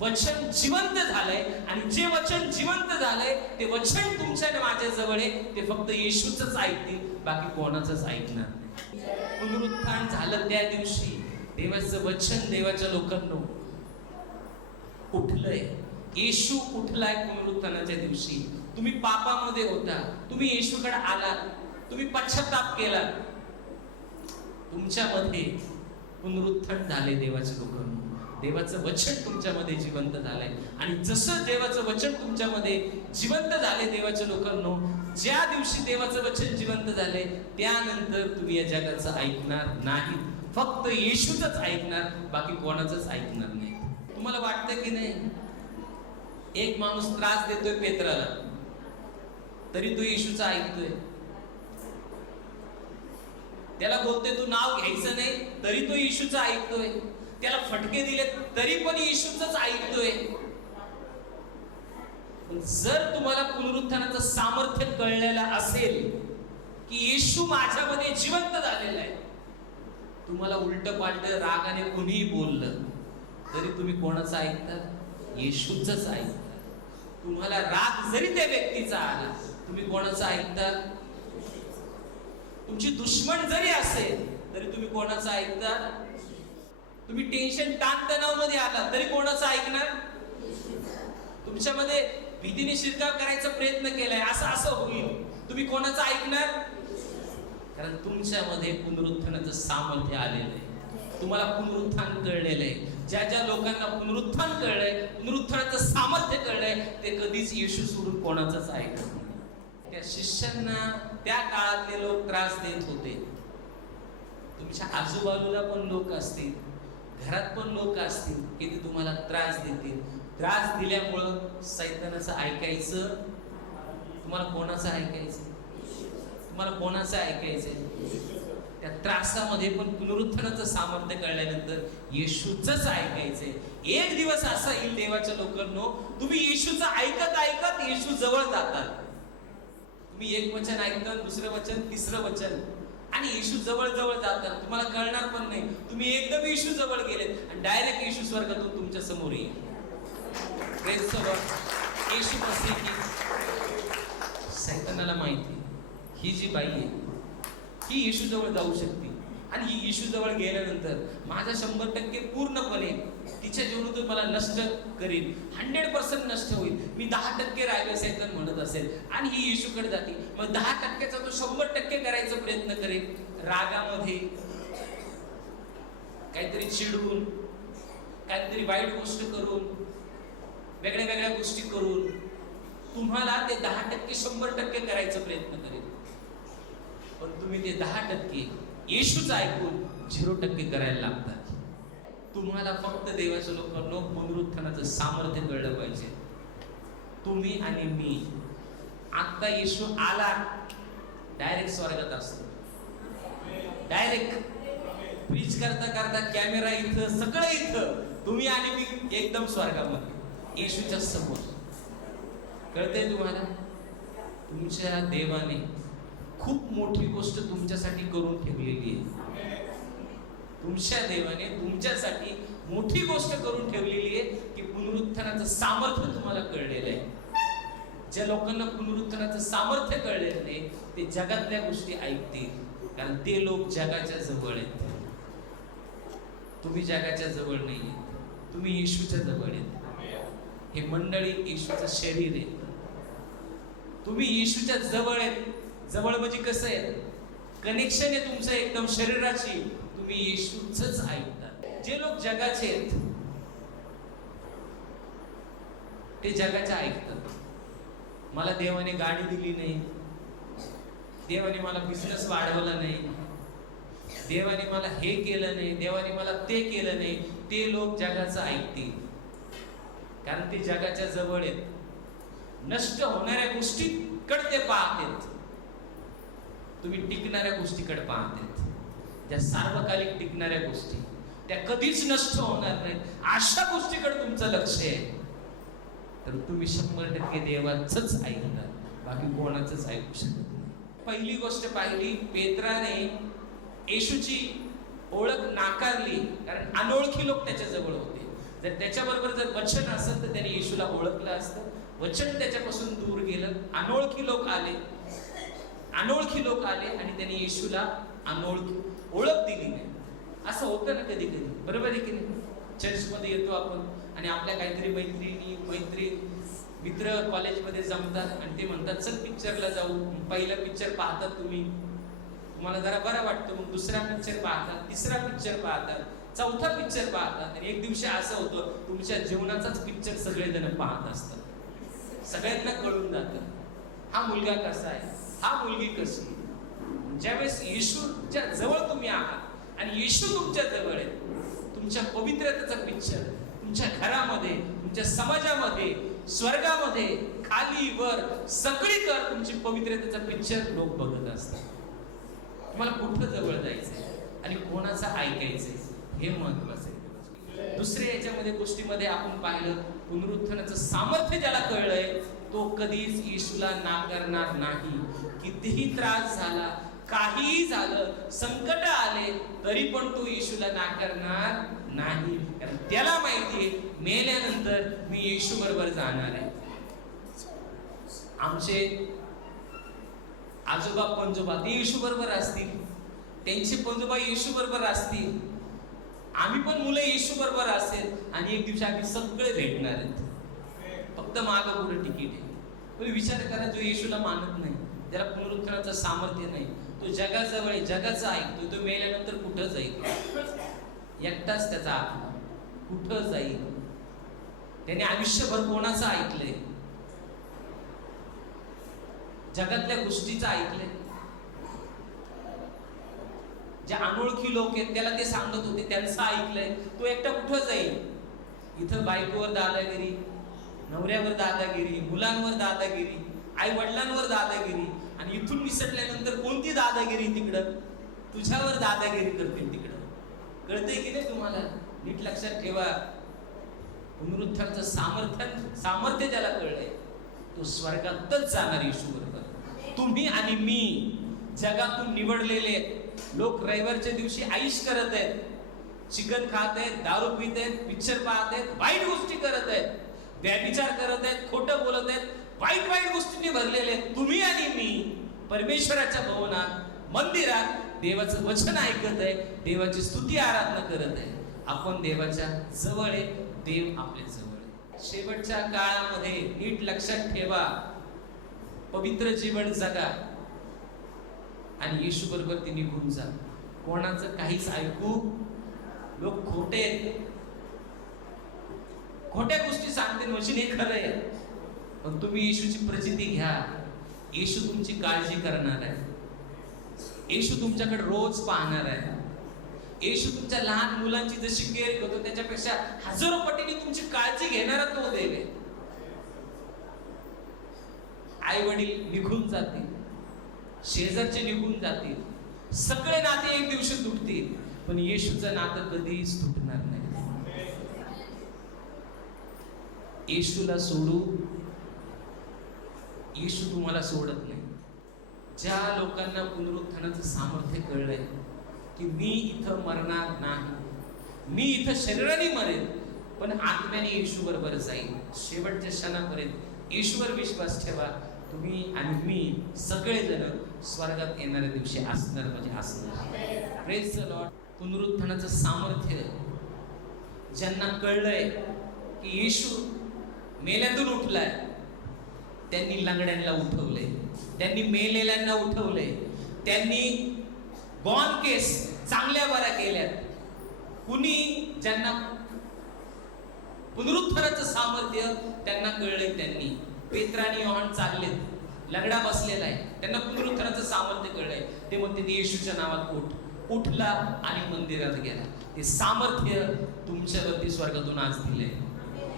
वचन जिवंत झालंय. आणि जे वचन जिवंत झालंय, ते वचन तुमच्या आणि माझ्या जवळ आहे, ते फक्त येशूच ऐकतील, बाकी कोणाचंच ऐकणार नाही. पुनरुत्थान झालं त्या दिवशी देवाचं वचन देवाच्या लोकांनो उठलंय. येशू उठलाय पुनरुत्थानाच्या दिवशी. तुम्ही पापामध्ये होता, तुम्ही येशूकडे आलात, तुम्ही पश्चाताप केला, तुमच्यामध्ये पुनरुत्थान झाले देवाच्या लोकांनो. देवाचं वचन तुमच्यामध्ये जिवंत झालंय. आणि जसं देवाचं वचन तुमच्यामध्ये जिवंत झाले देवाच्या लोकांनो, ज्या दिवशी देवाचं वचन जिवंत झाले, त्यानंतर तुम्ही या जगाचं ऐकणार नाही, फक्त येशूच ऐकणार, बाकी कोणाचंच ऐकणार नाही. तुम्हाला वाटतं की नाही, एक माणूस त्रास देतोय पेत्राला, तरी तो येशूचा ऐकतोय. त्याला बोलतोय तू नाव घ्यायचं नाही, तरी तो येशूचा ऐकतोय. त्याला फटके दिले तरी पण येशूच ऐकतोय. जर तुम्हाला पुनरुत्थानाचं सामर्थ्य कळलेलं असेल की येशू माझ्यामध्ये जिवंत झालेला आहे, तुम्हाला उलट पालट रागाने कोणीही बोललं तरी तुम्ही कोणाचं ऐकता? येशूच ऐकता. तुम्हाला राग जरी त्या व्यक्तीचा आला, तुम्ही कोणाचं ऐकता? तुमची दुश्मन जरी असेल तरी तुम्ही कोणाचं ऐकता? तुम्ही टेन्शन, ताणतणाव मध्ये आला तरी कोणाचं ऐकणार? तुमच्यामध्ये भीतीने शिरकाव करायचा प्रयत्न केलाय, असं होईल, तुम्ही कोणाचं ऐकणार? कारण तुमच्यामध्ये पुनरुत्थानाचं सामर्थ्य आलेलं आहे, तुम्हाला पुनरुत्थान कळलेलं आहे. ज्या ज्या लोकांना पुनरुत्थान कळलंय, पुनरुत्थानाचं सामर्थ्य कळलंय, ते कधीच येशू सोडून कोणाचंच ऐकत नाही. त्या शिष्यांना त्या काळातले लोक त्रास देत होते. तुमच्या आजूबाजूला पण लोक असतील, घरात पण लोक असतील की ते तुम्हाला त्रास देतील. त्रास दिल्यामुळं सैतानाचं ऐकायचं, तुम्हाला कोणाचं ऐकायचं? तुम्हाला कोणाचं ऐकायचं? त्या त्रासामध्ये पण पुनरुत्थानाचं सामर्थ्य कळल्यानंतर येशूच ऐकायचंय. एक दिवस असा येईल देवाच्या लोकांनो, तुम्ही येशूचं ऐकत ऐकत येशू जवळ जातात. तुम्ही एक वचन ऐकता, दुसरं वचन, तिसरं वचन, आणि येशू जवळ जवळ जातात, तुम्हाला कळणार पण नाही. तुम्ही एकदम येशू जवळ गेलेत आणि डायरेक्ट येशू स्वर्गातून तुमच्या समोर येईल. येशू बसले की सैतानाला माहिती, ही जी बाई आहे ही येशूजवळ जाऊ शकते आणि ही येशूजवळ गेल्यानंतर माझा 100% पूर्णपणे तिच्या जीवनातून मला नष्ट करील, 100% नष्ट होईल. मी 10% राहिलो असेल तर म्हणत असेल आणि ही येशूकडे जाते. मग 10%चा तो 100% करायचा प्रयत्न करेल, रागामध्ये, काहीतरी चिडून, काहीतरी वाईट गोष्ट करून, वेगळ्या वेगळ्या गोष्टी करून तुम्हाला ते 10% 100% करायचा प्रयत्न करेल. पण तुम्ही ते 10% येशूच ऐकून 0% करायला लागतात. तुम्हाला फक्त देवाच्या लोकांनो पुनरुत्थानाचं सामर्थ्य कळलं पाहिजे. तुम्ही आणि मी, आता येशू आला, डायरेक्ट स्वर्गात असतो. डायरेक्ट प्रीच करता करता कॅमेरा इथं, सगळं इथं, तुम्ही आणि मी एकदम स्वर्गामध्ये येशूच्या समोर. कळतंय तुम्हाला? तुमच्या देवाने खूप मोठी गोष्ट तुमच्यासाठी करून ठेवलेली आहे. तुमच्या देवाने तुमच्यासाठी मोठी गोष्ट करून ठेवलेली आहे की पुनरुत्थानाचं सामर्थ्य तुम्हाला कळलेलं आहे. ज्या लोकांना पुनरुत्थानाचं सामर्थ्य कळलेलं नाही ते जगातल्या गोष्टी ऐकतील, कारण ते लोक जगाच्या जवळ आहेत. तुम्ही जगाच्या जवळ नाही आहेत, तुम्ही येशूच्या जवळ आहेत. हे मंडळी येशूचं शरीर आहे. तुम्ही येशूच्या जवळ आहेत. जवळ म्हणजे कसं आहे, कनेक्शन आहे तुमचं एकदम शरीराची. तुम्ही येशूचंच ऐकता. जे लोक जगाचे आहेत ते जगाच्या ऐकतात. मला देवाने गाडी दिली नाही, देवाने मला बिझनेस वाढवला नाही, देवाने मला हे केलं नाही, देवाने मला ते केलं नाही, ते लोक जगाचं ऐकतील. कारण ते जगाच्या जवळ आहेत. नष्ट होणाऱ्या गोष्टीकडे ते पाहतात. तुम्ही टिकणाऱ्या गोष्टीकडे पाहतात. ज्या सार्वकालिक टिकणाऱ्या गोष्टी, त्या कधीच नष्ट होणार नाहीत, अशा गोष्टीकडे तुमचं लक्ष आहे. तर तुम्ही 100% देवाचंच ऐकता, बाकी कोणाचंच ऐकू शकत नाही. पहिली गोष्ट पाहिली, पेत्राने येशूची ओळख नाकारली, कारण अनोळखी लोक त्याच्या जवळ होते. जर त्याच्याबरोबर जर वचन असेल तर त्याने येशूला ओळखलं असतं. वचन त्याच्यापासून दूर गेलं, अनोळखी लोक आले आणि त्यांनी येशूला ओळख दिली नाही. असं होतं ना कधी कधी, बरोबर आहे की नाही? चर्चमध्ये येतो आपण आणि आपल्या काहीतरी मित्र कॉलेजमध्ये जमतात आणि ते म्हणतात चल पिक्चरला जाऊ. पहिला पिक्चर पाहतात तुम्हाला जरा बरं वाटतं, मग दुसरा पिक्चर पाहतात, तिसरा पिक्चर पाहतात, चौथा पिक्चर पाहतात. आणि एक दिवशी असं होतं, तुमच्या जीवनाचाच पिक्चर सगळेजण पाहत असतात. सगळ्यांना कळून जातं हा मुलगा कसा आहे, हा मुलगी कशी. ज्यावेळेस येशूच्या जवळ तुम्ही आहात आणि येशू तुमच्या जवळ आहे, तुमच्या पवित्रतेचा पिक्चर तुमच्या घरामध्ये, तुमच्या समाजामध्ये, स्वर्गामध्ये, खाली वर सगळीकडे तुमची पवित्रतेचा पिक्चर लोक बघत असतात. तुम्हाला कुठं जवळ जायचंय आणि कोणाचं ऐकायचंय हे महत्वाचं आहे. दुसऱ्या याच्यामध्ये गोष्टीमध्ये आपण पाहिलं, पुनरुत्थानाचं सामर्थ्य ज्याला कळलंय तो कधीच येशूला नाकारणार नाही. कितीही त्रास झाला, काहीही झालं, संकट आले, तरी पण तो येशूला नाकारणार नाही. कारण त्याला माहितीये मेल्यानंतर मी येशू बरोबर जाणार आहे. आमचे आजोबा पंजोबा ते येशू बरोबर असतील, त्यांचे पंजोबा येशू बरोबर असतील, आम्ही पण मुलं येशू बरोबर असेल आणि एक दिवशी आम्ही सगळे भेटणार आहेत. फक्त मागं पुढे तिकीट आहे. तुम्ही विचार करा, जो येशूला मानत नाही, ज्याला पुनरुत्थानाचं सामर्थ्य नाही, तो जगाजवळ आहे, जगाचं ऐकतो, तो मेल्यानंतर कुठं जाईल? एकटाच त्याचा आत्मा कुठं जाईल? त्याने आयुष्यभर कोणाचं ऐकलंय? जगातल्या गोष्टीचं ऐकलंय? जे अनोळखी लोक आहेत त्याला ते सांगत होते, त्यांचं ऐकलंय? तो एकटा कुठं जाईल? इथं बायकोवर दादागिरी, नवऱ्यावर दादागिरी, मुलांवर दादागिरी, आई वडिलांवर दादागिरी, आणि इथून निसटल्यानंतर कोणती दादागिरी? तिकडं तुझ्यावर दादागिरी करतील तिकडं. कळतंय की नाही तुम्हाला? नीट लक्षात ठेवा, पुनरुत्थानाचं सामर्थ्य ज्याला कळलंय तो स्वर्गातच जाणार येशू बरोबर. तुम्ही आणि मी जगातून निवडलेले लोक रविवारच्या दिवशी आईश करत आहेत, चिकन खात आहेत, दारू पित आहेत, पिक्चर पाहत आहेत, वाईट गोष्टी करत आहेत, व्यभिचार करत आहेत, खोटं बोलत आहेत, वाईट गोष्टींनी भरलेले आहेत. तुम्ही आणि मी परमेश्वराच्या भवनात मंदिरात देवाचं वचन ऐकत आहे, देवाची स्तुती आराधना करत आहे. आपण देवाच्या जवळ आहे, देव आपल्या जवळ आहे. शेवटच्या काळामध्ये नीट लक्षात ठेवा, पवित्र जीवन जगा आणि येशू बरोबर ती निघून जा. कोणाचं काहीच ऐकू. लोक खोटे आहेत, खोट्या गोष्टी सांगते म्हणजे हे खरं आहे. पण तुम्ही येशूची प्रचिती घ्या. येशू तुमची काळजी करणार आहे. येशू तुमच्याकडे रोज पाहणार आहे. येशू तुमच्या लहान मुलांची जशी केअर करतो त्याच्यापेक्षा हजारो पटीने तुमची काळजी घेणारा तो देव आहे. आई वडील निघून जातील, शेजारचे निघून जातील, सगळे नाते एक दिवशी तुटतील, पण येशूचं नातं कधीच तुटणार नाही. येशूला सोडू, येशू तुम्हाला सोडत नाही. ज्या लोकांना पुनरुत्थानाचं सामर्थ्य कळलंय की मी इथं मरणार नाही, मी इथं शरीराने मरेन पण आत्म्याने येशू बरोबर जाईल शेवटच्या क्षणापर्यंत. येशूवर विश्वास ठेवा. तुम्ही आणि मी सगळेजण स्वर्गात येणाऱ्या दिवशी असणार म्हणजे असणार. Praise the Lord. पुनरुत्थानाचं सामर्थ्य ज्यांना कळलंय की येशू मेल्यातून उठलाय, त्यांनी लंगड्यांना उठवले, त्यांनी मेलेल्यांना उठवले, त्यांनी गॉन केस चांगल्या बऱ्या केल्यात. कुणी ज्यांना पुनरुत्थानाचं सामर्थ्य त्यांना कळलंय, त्यांनी पेत्र आणि योहान चाललेत, लंगडा बसलेला आहे, त्यांना पुनरुत्थानाचं सामर्थ्य कळलंय. ते म्हणते येशूच्या नावात उठ. उठला आणि मंदिरात गेला. ते सामर्थ्य तुमच्यावरती स्वर्गातून आज दिलंय.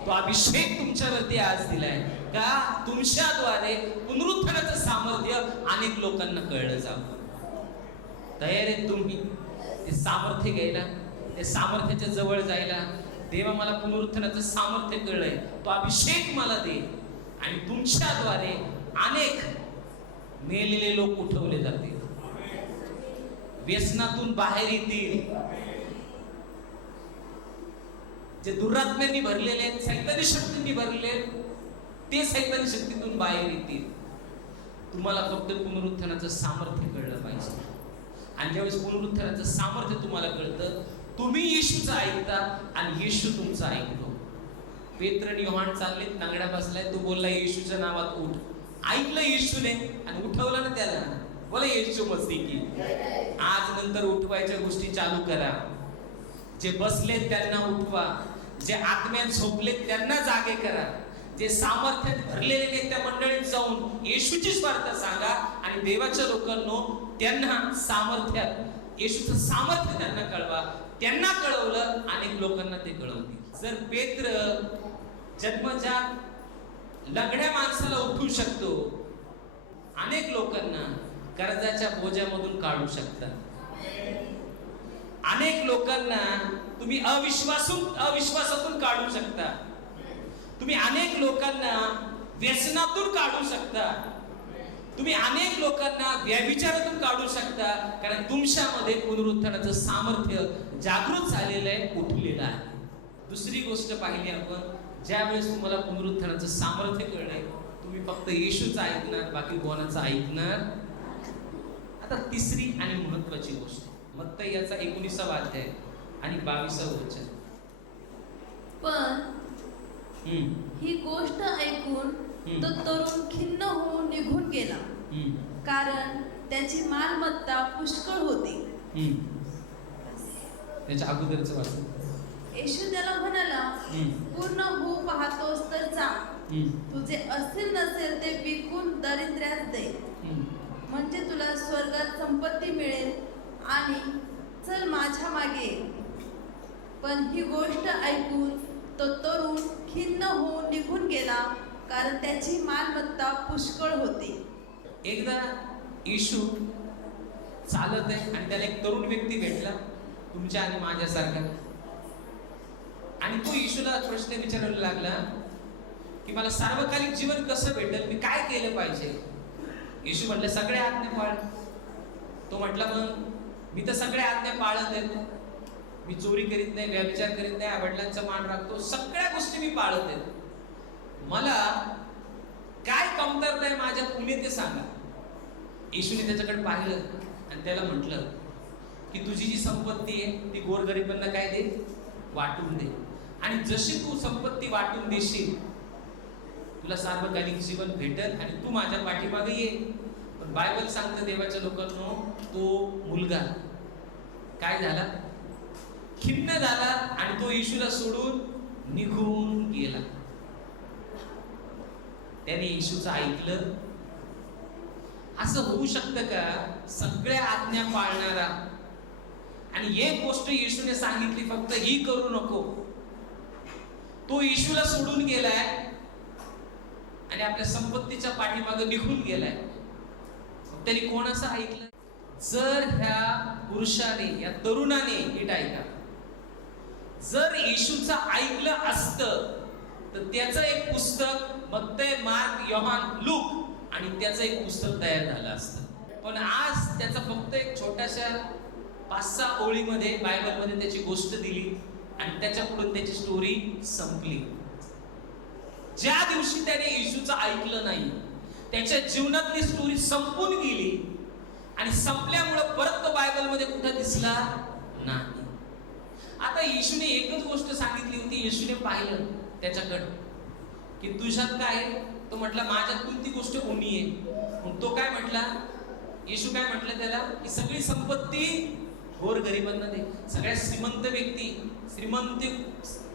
तो अभिषेक तुमच्यावरती आज दिलाय का तुमच्याद्वारे पुनरुत्थानाचं सामर्थ्य अनेक लोकांना कळलं जावं. तयार आहे तुम्ही ते सामर्थ्य घ्यायला, ते सामर्थ्याच्या जवळ जायला? देवा मला पुनरुत्थानाचं सामर्थ्य कळलंय, तो अभिषेक मला दे आणि तुमच्याद्वारे अनेक मेलेले लोक उठवले जातील, व्यसनातून बाहेर येतील, जे दुरात्म्यांनी भरलेले आहेत, सैतानी शक्तींनी भरलेले ते सैतानी शक्तीतून बाहेर येतील. तुम्हाला फक्त पुनरुत्थानाचं सामर्थ्य कळलं पाहिजे. आणि ज्यावेळेस पुनरुत्थानाचं सामर्थ्य तुम्हाला कळतं, तुम्ही येशूचं ऐकता आणि येशू तुमचं ऐकतो. पेत्र आणि योहान चाललेत, नांगडा बसलाय, तो बोलला येशूच्या नावात उठ. ऐकलं येशूने आणि उठवलं ना त्याला. बोला येशू मस्ती की. आज नंतर उठवायच्या गोष्टी चालू करा. जे बसलेत त्यांना उठवा, जे आत्म्यात झोपलेत त्यांना जागे करा, जे सामर्थ्यात भरलेले नाही त्या मंडळीत जाऊन येशूची स्वार्थ सांगा आणि देवाच्या लोकांनो त्यांना सामर्थ्यात येशूचं सामर्थ्य त्यांना कळवा. त्यांना कळवलं अनेक लोकांना ते कळवतील. जर पेत्र जन्मजात लंगड्या माणसाला उठवू शकतो, अनेक लोकांना कर्जाच्या बोजामधून काढू शकतात. अनेक लोकांना तुम्ही अविश्वासातून काढू शकता. तुम्ही अनेक लोकांना व्यसनातून काढू शकता. तुम्ही अनेक लोकांना व्यभिचारातून काढू शकता. कारण तुमच्यामध्ये पुनरुत्थानाचं सामर्थ्य जागृत झालेलं आहे, उठलेलं आहे. दुसरी गोष्ट पाहिली आपण, ज्या वेळेस तुम्हाला पुनरुत्थानाचं सामर्थ्य कळलंय, तुम्ही फक्त येशूचं ऐकणार, बाकी कोणाचं ऐकणार. आता तिसरी आणि महत्वाची गोष्ट, मत्ती याचा 19वा अध्याय आणि 22वा वचन. पण ही गोष्ट ऐकून तो तरुण खिन्न होऊन निघून गेला, कारण त्याची मालमत्ता पुष्कळ होती. त्याच्या अगोदरचं वाचन. येशू त्याला म्हणाला, पूर्ण होऊ पाहतोस तर जा, तुझे असेल नसेल ते विकून दरिद्र्यास दे, म्हणजे तुला स्वर्गात संपत्ती मिळेल आणि चल माझ्या मागे. पण ही गोष्ट ऐकून तो तरुण खिन्न होऊन निघून गेला, कारण त्याची मालमत्ता पुष्कळ होती. एकदा येशू चालत आहे आणि त्याला एक तरुण व्यक्ती भेटला, तुमच्या आणि माझ्यासारखा. आणि तो येशूला प्रश्न विचारायला लागला की मला सार्वकालिक जीवन कसं भेटेल, मी काय केलं पाहिजे. येशू म्हटलं सगळ्या आज्ञा पाळ. तो म्हटला मग मी तर सगळ्या आज्ञा पाळत आहे, मी चोरी करीत नाही, व्यभिचार करीत नाही, वडिलांचा मान राखतो, सगळ्या गोष्टी मी पाळत आहे, मला काय कमतरता आहे माझ्या, तुम्ही ते सांगा. येशूने त्याच्याकडे पाहिलं आणि त्याला म्हटलं की तुझी जी संपत्ती आहे ती गोरगरिबांना काय दे, वाटून दे, आणि जशी तू संपत्ती वाटून देशील तुला सार्वकालिक जीवन भेटेल आणि तू माझ्या पाठीमागे ये. पण बायबल सांगतं देवाच्या लोकांनो, तो मुलगा काय झाला, खिन्न झाला आणि तो येशूला सोडून निघून गेला. त्याने येशूचं ऐकलं. असं होऊ शकतं का, सगळ्या आज्ञा पाळणारा आणि एक गोष्ट येशूने सांगितली, फक्त ही करू नको, तो येशूला सोडून गेलाय आणि आपल्या संपत्तीच्या पाठीमागे निघून गेलाय. त्यांनी कोणाचं ऐकलं? जर ह्या पुरुषाने, या तरुणाने, नीट ऐका, जर येशूचं ऐकलं असतं तर त्याचं एक पुस्तक मत्तई, मार्क, योहान, लूक आणि त्याचं एक पुस्तक तयार झालं असतं. पण आज त्याचा फक्त एक छोट्याशा 5-6 ओळीमध्ये बायबलमध्ये त्याची गोष्ट दिली आणि त्याच्याकडून त्याची स्टोरी संपली. ज्या दिवशी त्याने येशूचं ऐकलं नाही, त्याच्या जीवनातली स्टोरी संपून गेली आणि संपल्यामुळे परत तो बायबलमध्ये कुठं दिसला नाही. आता येशूने एकच गोष्ट सांगितली होती. येशूने पाहिलं त्याच्याकडं की तुझ्यात काय, तो म्हटला माझ्यात कोणती गोष्ट उणी आहे. मग तो काय म्हटला, येशू काय म्हटलं त्याला की सगळी संपत्ती गोरगरिबांना दे. सगळ्या श्रीमंत व्यक्ती, श्रीमंत,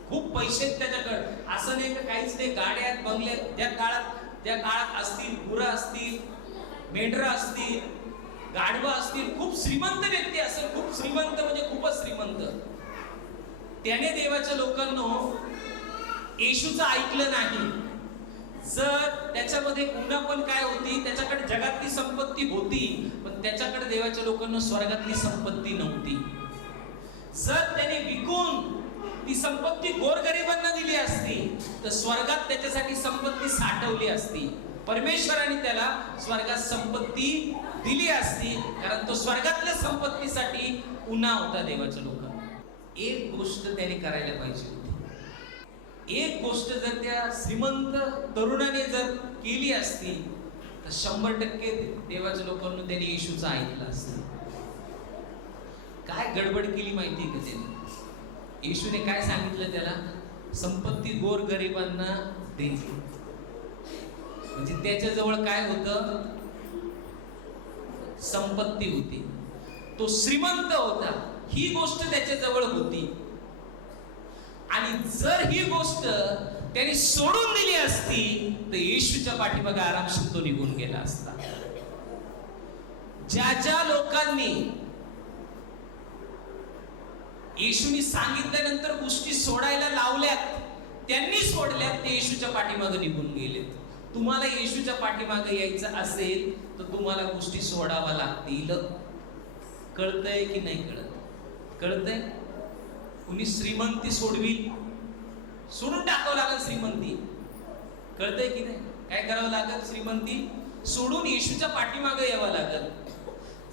खूप पैसे आहेत त्याच्याकडे, असं नाही तर काहीच नाही, गाड्या आहेत, बंगले आहेत. ज्या काळात असतील, गुरं असतील, मेंढरं असतील, गाढवं असतील, खूप श्रीमंत व्यक्ती असेल, खूप श्रीमंत म्हणजे खूपच श्रीमंत. त्याने देवाच्या लोकांनो येशूचं ऐकलं नाही. जर त्याच्यामध्ये पुन्हा पण काय होती, त्याच्याकडे जगातली संपत्ती होती पण त्याच्याकडे देवाच्या लोकांना स्वर्गातली संपत्ती नव्हती. जर त्याने विकून ती संपत्ती गोरगरिबांना दिली असती तर स्वर्गात त्याच्यासाठी संपत्ती साठवली असती. परमेश्वराने त्याला स्वर्गात संपत्ती दिली असती, कारण तो स्वर्गातल्या संपत्तीसाठी उन्हा होता देवाच्या लोकांना. एक गोष्ट त्याने करायला पाहिजे होती. एक गोष्ट जर त्या श्रीमंत तरुणाने जर केली असती तर 100% देवाच्या लोकांना त्याने येशूचं ऐकलं असतं. काय गडबड केली माहिती का त्याने? येशूने काय सांगितलं त्याला, संपत्ती गोरगरिबांना दे. म्हणजे त्याच्याजवळ काय होतं, संपत्ती होती, तो श्रीमंत होता, ही गोष्ट त्याच्याजवळ होती. आणि जर ही गोष्ट त्याने सोडून दिली असती तर येशूच्या पाठीमागे आरामशीर तो निघून गेला असता. ज्या लोकांनी येशूनी सांगितल्यानंतर गोष्टी सोडायला लावल्यात, त्यांनी सोडल्यात, ते येशूच्या पाठीमागे निघून गेलेत. तुम्हाला येशूच्या पाठीमागे यायचं असेल तर तुम्हाला गोष्टी सोडावा लागतील. कळतंय की नाही कळत? कळतंय? कुणी श्रीमंती सोडवी, सोडून टाकावं लागेल श्रीमंती. कळतंय की नाही? काय करावं लागेल? श्रीमंती सोडून येशूच्या पाठीमागे यावं लागेल.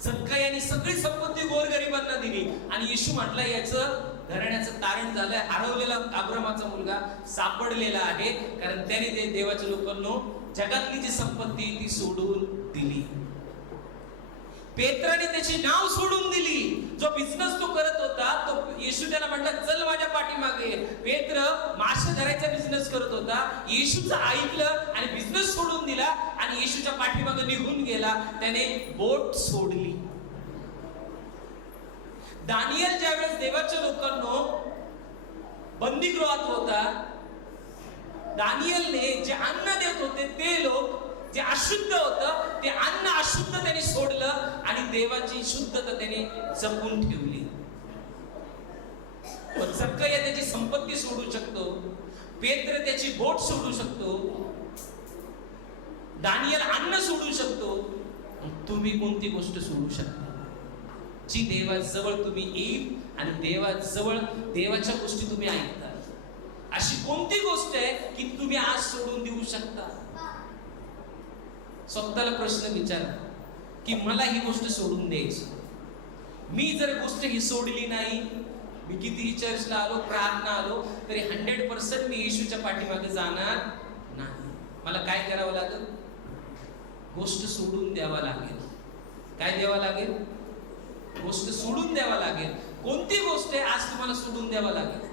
जक्कई यांनी सगळी संपत्ती गोरगरिबांना दिली आणि येशू म्हटलं याचं घराण्याचं तारण झालंय. हरवलेला अब्रामाचा मुलगा सापडलेला आहे, कारण त्याने ते देवाच्या लोकांना जगातली जी संपत्ती ती सोडून दिली. पेत्राने त्याची नाव सोडून दिली. जो बिझनेस तो करत होता, तो येशू त्याला म्हटला चल माझ्या पाठीमागे. पेत्र मासे धरायचा बिझनेस करत होता, येशूचं ऐकलं आणि बिझनेस सोडून दिला आणि येशूच्या पाठीमागे निघून गेला. त्याने बोट सोडली. दानियल ज्यावेळेस देवाच्या लोकांना बंदीगृहात होता, दानियलने जे अन्न देत होते ते लोक, जे अशुद्ध होतं ते अन्न अशुद्ध त्याने सोडलं आणि देवाची शुद्धता त्याने जपून ठेवली. जक्कई त्याची संपत्ती सोडू शकतो, पेत्र त्याची बोट सोडू शकतो, दानियल अन्न सोडू शकतो. तुम्ही कोणती गोष्ट सोडू शकता जी देवाजवळ तुम्ही येईल आणि देवाजवळ देवाच्या गोष्टी तुम्ही ऐकता? अशी कोणती गोष्ट आहे की तुम्ही आज सोडून देऊ शकता? स्वतःला प्रश्न विचारा की मला ही गोष्ट सोडून द्यायची. मी जर गोष्ट ही सोडली नाही, मी कितीही चर्चला आलो, प्रार्थना आलो, तरी 100% मी येशूच्या पाठीमागे जाणार नाही. मला काय करावं लागेल? गोष्ट सोडून द्यावा लागेल. काय द्यावं लागेल? गोष्ट सोडून द्यावा लागेल. कोणती गोष्ट आहे आज तुम्हाला सोडून द्यावा लागेल?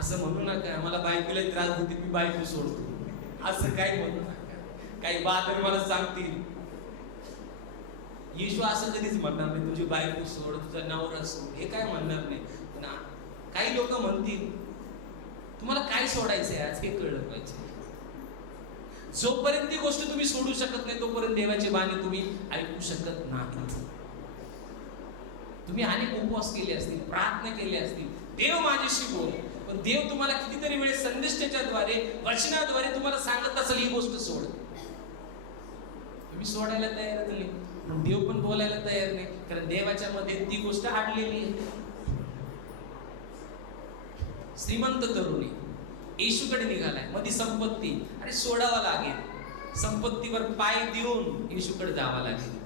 असं म्हणू नका मला बायकोला त्रास देते मी बायको सोडतो, असं काही म्हणू नका. काही बातमी मला सांगतील. येशू असं कधीच म्हणणार नाही तुझी बायको सोड, तुझा नवरा सोड, हे काय म्हणणार नाही. पण काही लोक म्हणतील तुम्हाला काय सोडायचंय आज, हे कळलं पाहिजे. जोपर्यंत ती गोष्ट तुम्ही सोडू शकत नाही तोपर्यंत देवाची बाणी तुम्ही ऐकू शकत नाही. तुम्ही अनेक उपवास केले असतील, प्रार्थना केले असतील, देव माझ्याशी बोल, पण देव तुम्हाला कितीतरी वेळेस संदेशाच्या द्वारे, वचनाद्वारे तुम्हाला सांगत असेल ही गोष्ट सोड, तुम्ही सोडायला तयारच नाही. पण देव पण बोलायला तयार नाही, कारण देवाच्या मध्ये ती गोष्ट अडलेली आहे. श्रीमंत तरुणी येशूकडे निघालाय, मध्ये संपत्ती, अरे सोडावा लागेल. संपत्तीवर पाय देऊन येशूकडे जावं लागेल.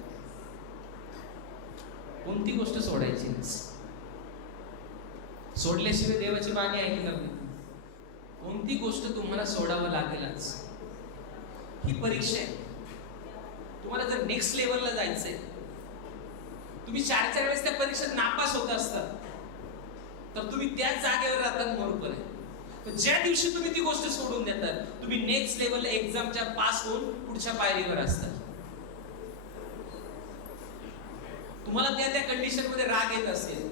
कोणती गोष्ट सोडायची? सोडल्याशिवाय देवाची बाणी ऐकणार नाही. कोणती गोष्ट तुम्हाला सोडावं लागेलच. ही परीक्षा आहे. तुम्हाला जर नेक्स्ट लेवलला जायचंय, तुम्ही 4 वेळेस त्या परीक्षेत नापास होत असतात तर तुम्ही त्याच जागेवर राहतात बरोबर आहे. पण ज्या दिवशी तुम्ही ती गोष्ट सोडून देतात, तुम्ही नेक्स्ट लेवल एक्झामच्या पास होऊन पुढच्या पायरीवर असतात. तुम्हाला त्या कंडिशन मध्ये राग येत असेल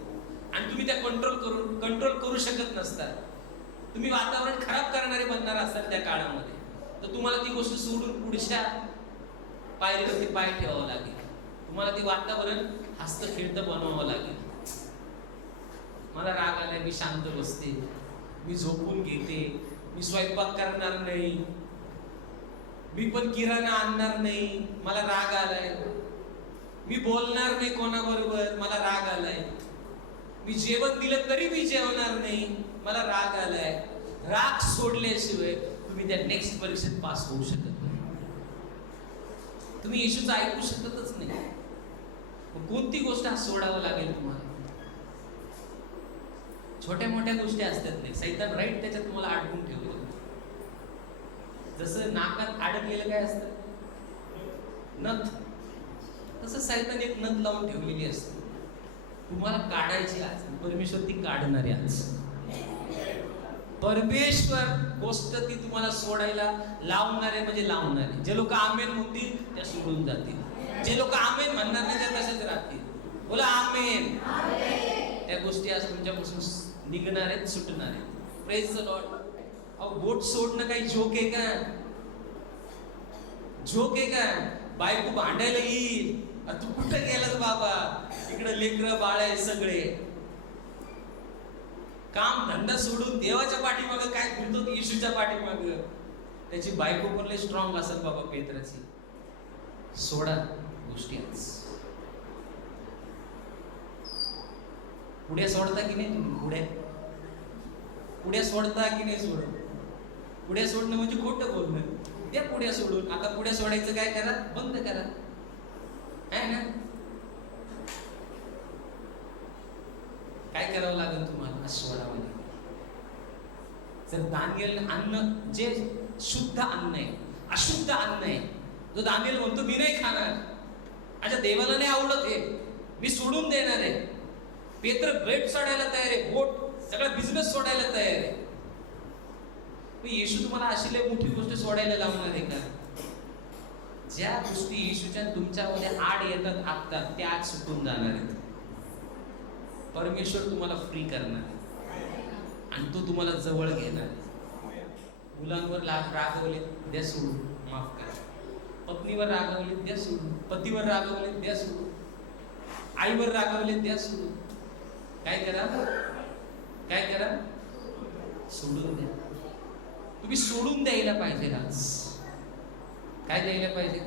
आणि तुम्ही त्या कंट्रोल करू शकत नसतात, तुम्ही वातावरण खराब करणारे बनणार असाल त्या काळामध्ये, तर तुम्हाला ती गोष्ट सोडून पुढच्या पायरीवरती पाय ठेवावं लागेल. तुम्हाला ती वातावरण हस्तखेळतं बनवावं लागेल. मला राग आलाय, मी शांत बसते, मी झोपून घेते, मी स्वयंपाक करणार नाही, मी पण किराणा आणणार नाही, मला राग आलाय, मी बोलणार नाही कोणाबरोबर, मला राग आलाय, मी जेवण दिलं तरी मी जेवणार नाही, मला राग आलाय. राग सोडल्याशिवाय तुम्ही त्या नेक्स्ट परीक्षेत पास होऊ शकत नाही. तुम्ही येशूचं ऐकू शकतच नाही. कोणती गोष्ट सोडावं लागेल तुम्हाला? छोट्या मोठ्या गोष्टी असतात नाही, सैतान राईट त्याच्यात तुम्हाला अडकून ठेवलं. जसं नाकात अडकलेलं काय असतं नथ, तसं सैतान एक नथ लावून ठेवलेली असते. तुम्हाला काढायची आज, परमेश्वर ती काढणार आहे आज. परमेश्वर गोष्ट ती तुम्हाला सोडायला लावणारे म्हणजे लावणारे. जे लोक आमेन म्हणतील त्या सोडून जातील, जे लोक आमेन म्हणणार नाही त्या तसेच राहतील. बोला आमेन. त्या गोष्टी आज तुमच्यापासून निघणार आहेत, सुटणार आहेत. Praise the Lord. अहो बोट सोडणं काही जोक आहे का? जोक आहे का? बायको भांडायला येईल, तू कुठं गेलास बाबा, इकडे लेकरं बाळ आहे सगळे, काम धंदा सोडून देवाच्या पाठीमागं काय फिरतो, येशूच्या पाठीमागं. त्याची बायको पण लय स्ट्रॉंग असेल बाबा पेत्राची. सोडा गोष्टी आज. पुढे सोडता की नाही तुम्ही? पुढे सोडता की नाही सोडत? पुढे सोडणं म्हणजे खोटं बोलणं. द्या पुढे सोडून. आता पुढे सोडायचं काय करा, बंद करा, है ना? काय करावं लागेल तुम्हाला? सोडावं लागेल. जर दानिएल अन्न जे शुद्ध अन्न आहे, अशुद्ध अन्न आहे, जो दानिएल म्हणतो मी नाही खाणार, अच्छा देवाला नाही आवडत हे, मी सोडून देणार आहे. पेत्र ब्रेड सोडायला तयार आहे, बोट सगळा बिझनेस सोडायला तयार आहे. येशू तुम्हाला अशी लय मोठी गोष्ट सोडायला लावणार आहे का? ज्या गोष्टी येशूच्या तुमच्यामध्ये आड येतात आता, त्या आज सुटून जाणार आहेत. परमेश्वर तुम्हाला फ्री करणार आणि तो तुम्हाला जवळ घेणार. मुलांवर रागवले द्या सोडून, माफ करा. पत्नीवर रागवले द्या सोडून, पतीवर रागवले द्या सोडून, आईवर रागवले द्या सोडून. काय करा? काय करा? सोडून द्या. तुम्ही सोडून द्यायला पाहिजे आज. काय द्यायला पाहिजे?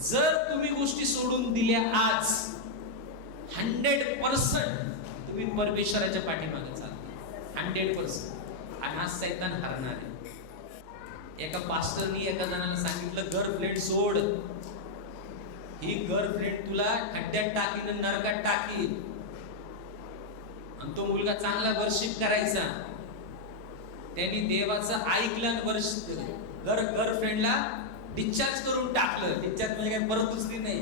जर तुम्ही गोष्टी सोडून दिल्या आज, 100% तुम्ही परमेश्वराच्या पाठीमागे चाल. 100%. आणि आज सैतान हरणार आहे. एका पास्टरनी एका जणाला सांगितलं गर्लफ्रेंड सोड. ही गर्लफ्रेंड तुला खड्ड्यात टाकीन, नरकात टाकीन. आणि तो मुलगा चांगला वर्शिप करायचा, त्यांनी देवाचं ऐकलं, गर्लफ्रेंडला डिस्चार्ज करून टाकलं. डिस्चार्ज म्हणजे काय परत दुसरी नाही,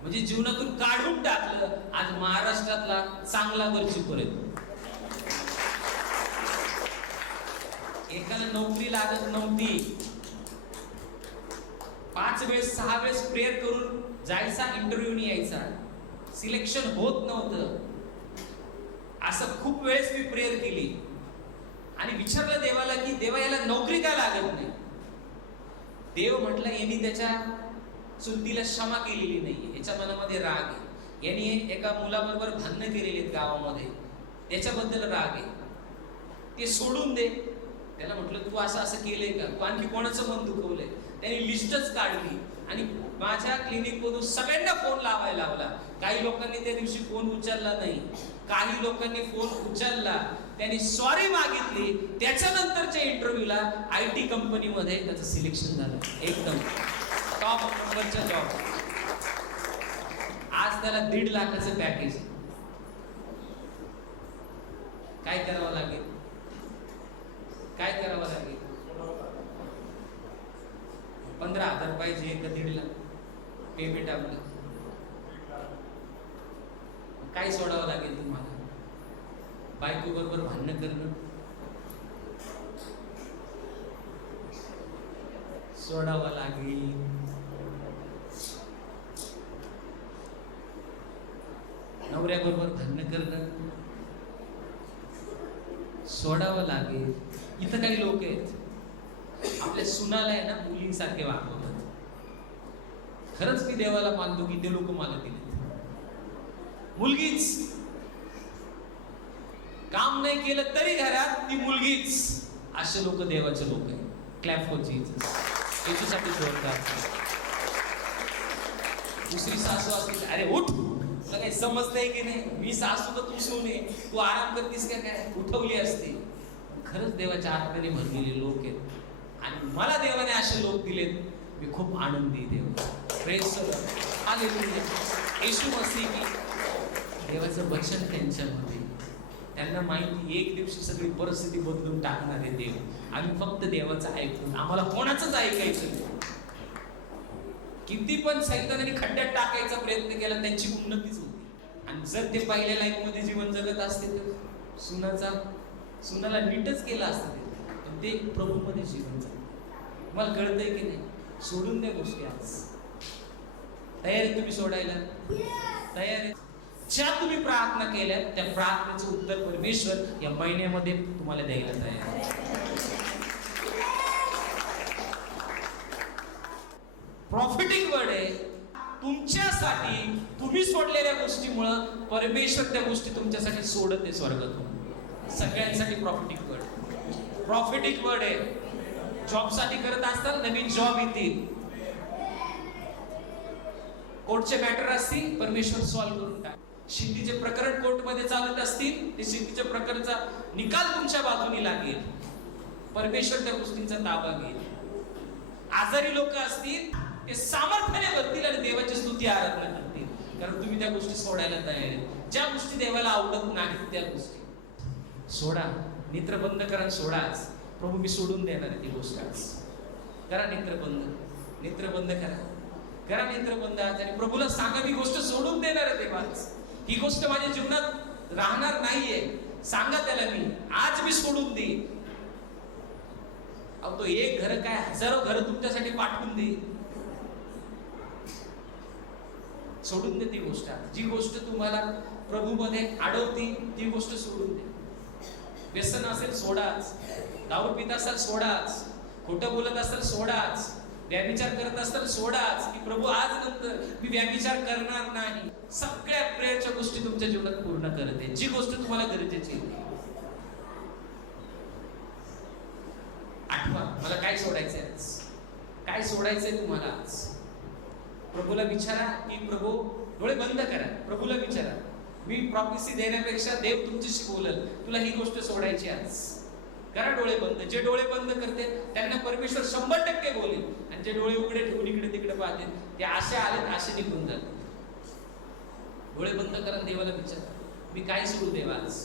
म्हणजे जीवनातून काढून टाकलं. आज महाराष्ट्रातला चांगला वरचीवर येतो. एकाला नोकरी लागत नव्हती, 5 वेळेस 6 वेळेस प्रेयर करून जायचा, इंटरव्ह्यू नाही यायचा, सिलेक्शन होत नव्हतं. असं खूप वेळेस मी प्रेयर केली आणि विचारलं देवाला की देवा याला नोकरी का लागत नाही. देव म्हटलं यांनी त्याच्या चुलतीला क्षमा केलेली नाही, याच्या मनामध्ये राग आहे, यांनी एका मुलाबरोबर भांडणं केलेली आहेत गावामध्ये, त्याच्याबद्दल राग आहे, ते सोडून दे. त्याला म्हटलं तू असं असं केलंय का, तू आणखी कोणाचं मन दुखवलंय. त्यांनी लिस्टच काढली आणि माझ्या क्लिनिक मधून सगळ्यांना फोन लावायला लावला. काही लोकांनी त्या दिवशी फोन उचलला नाही, काही लोकांनी फोन उचलला, त्यांनी सॉरी मागितली. त्याच्यानंतरच्या इंटरव्ह्यूला IT कंपनीमध्ये त्याचं सिलेक्शन झालं, एकदम टॉप नंबरचा जॉब. आज त्याला 1.5 लाखाचं पॅकेज. काय करावं लागेल, काय करावं लागेल? 15,000 पाहिजे का 1.5 लाख पेमेंट आपलं? काय सोडावं लागेल तुम्हाला? बायको बरोबर भांडणं करणं सोडावं लागेल. नवऱ्याबरोबर भांडणं करणं सोडावं लागेल. इथं काही लोक आहेत आपल्या सुनाला आहे ना मुलींसारखे वागवतात. खरंच मी देवाला मानतो की ते लोक मला दिले. मुलगीच काम नाही केलं तरी घरात ती मुलगीच, असे लोक देवाचे लोक आहेत. Clap for Jesus. येशूसाठी जोरदार. दुसरी सासू असते, अरे उठ, तुला काही समजतंय की नाही, मी सासू तर तू सून आहे, तू आराम करतीस का काय, उठवली असती. खरंच देवाच्या आत्म्याने भरलेले लोक आहेत आणि मला देवाने असे लोक दिलेत. मी खूप आनंदी देव. Praise hallelujah. येशू मसीह की देवाचं वचन त्यांच्यामध्ये, त्यांना माहिती एक दिवशी सगळी परिस्थिती बदलून टाकणारे देव. आम्ही फक्त देवाचं ऐकून, आम्हाला कोणाचंच ऐकायचं नाही. किती पण सैतानाने खड्ड्यात टाकायचा प्रयत्न केला, त्यांची उन्नतीच होती. आणि जर ते पहिल्या लाईफ मध्ये जीवन जगत असते तर सुनाला नीटच केलं असतं ते, पण ते प्रभूमध्ये जीवन जगत. मला कळतंय की नाही? सोडून द्या गोष्टी. आज तयार आहे तुम्ही सोडायला? तयार आहे? ज्या तुम्ही प्रार्थना केल्या त्या प्रार्थनेचं उत्तर परमेश्वर या महिन्यामध्ये तुम्हाला द्यायला तयार आहे. प्रॉफिटिक वर्ड आहे तुमच्यासाठी. तुम्ही सोडलेल्या गोष्टीमुळं परमेश्वर त्या गोष्टी तुमच्यासाठी सोडत आहे स्वर्गातून. सगळ्यांसाठी प्रॉफिटिक वर्ड. प्रॉफिटिक वर्ड आहे. जॉब साठी करत असताल, नवीन जॉब येतील. कोर्टचे मॅटर असतील, परमेश्वर सॉल्व्ह करून टाक. शेतीचे प्रकरण कोर्टमध्ये चालत असतील, ते शेतीच्या प्रकरणाचा निकाल तुमच्या बाजूने लागेल. परमेश्वर त्या गोष्टींचा ताबा घेईल. आजारी लोक असतील, ते सामर्थ्याने भरतील आणि देवाची स्तुती आराधना करतील, कारण तुम्ही त्या गोष्टी सोडायला तयार आहेत. ज्या गोष्टी देवाला आवडत नाहीत त्या गोष्टी सोडा. नेत्र बंद करा, सोडाच. प्रभू मी सोडून देणार आहे ती गोष्ट. आज करा नेत्र बंद, नेत्र बंद करा, करा नेत्र बंद आज आणि प्रभूला सांगा मी गोष्ट सोडून देणार आहे देवाच. ही गोष्ट माझ्या जीवनात राहणार नाहीये. सांगा त्याला मी आज मी सोडून देईन. अहो तो एक घर काय हजारो घर तुमच्यासाठी पाठवून देईल. सोडून दे ती गोष्ट. जी गोष्ट तुम्हाला प्रभूमध्ये अडवती ती गोष्ट सोडून दे. व्यसन असेल सोडाच, दारू पित असाल सोडाच, खोटं बोलत असाल सोडाच, व्याभिचार करत असाल सोडाच. की प्रभू आज नंतर मी व्याभिचार करणार नाही. सगळ्या प्रेयरच्या गोष्टी तुमच्या जीवनात पूर्ण करते. जी गोष्ट तुम्हाला गरजेची आहे आठवा. मला काय सोडायचंय आज, काय सोडायचंय तुम्हाला आज. प्रभूला विचारा की प्रभू, डोळे बंद करा, प्रभूला विचारा. मी प्रॉफिसी देण्यापेक्षा देव तुमच्याशी बोलल, तुला ही गोष्ट सोडायची आज. करा डोळे बंद. जे डोळे बंद करते त्यांना परमेश्वर 100% बोलेल, आणि जे डोळे उघडे ठेवून इकडे तिकडे पाहते ते असे आले असे निघून जाते. डोळे बंद करा, देवाला विचारा मी काय सोडू देवा आज.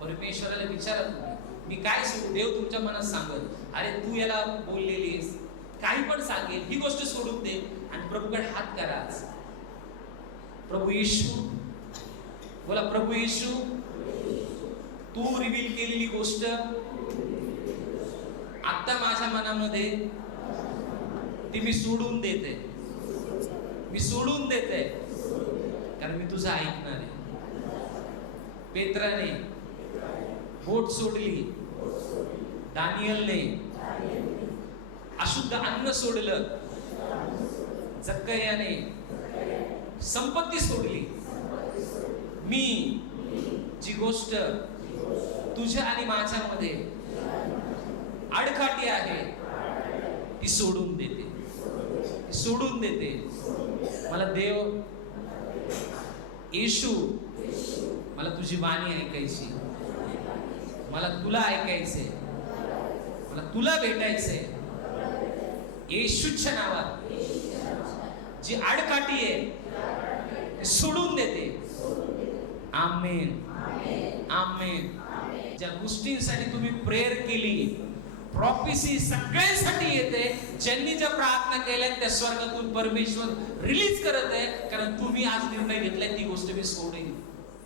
परमेश्वराला विचारा तुम्ही मी काय सोडू. देव तुमच्या मनात सांगत, अरे तू याला बोललेलीस, काही पण सांगेल, ही गोष्ट सोडून दे आणि प्रभूकडे हात करा आज. प्रभू येशू, बोला प्रभू येशू, तू रिव्हील केलेली गोष्ट आता माझ्या मनामध्ये ती मी सोडून देते. मी सोडून देते कारण मी तुझं ऐकणार आहे. पेत्राने बोट सोडली, दानियलने अशुद्ध अन्न सोडलं, जक्कयाने संपत्ती सोडली. मी जी गोष्ट तुझ्या आणि माझ्यामध्ये आडकाठी आहे ती सोडून देते, सोडून देते. मला देव येशू, मला तुझी वाणी ऐकायची, मला तुला ऐकायचंय, मला तुला भेटायचंय. येशूच्या नावात जी आडकाठी आहे सोडून देते. आमेन, आमेन. ज्या गोष्टींसाठी तुम्ही प्रेयर केली, प्रॉफेसी सगळ्यांसाठी येते. ज्यांनी ज्या प्रार्थना केल्या त्या स्वर्गातून परमेश्वर रिलीज करत आहे, कारण तुम्ही आज निर्णय घेतलाय ती गोष्ट मी सोडेन.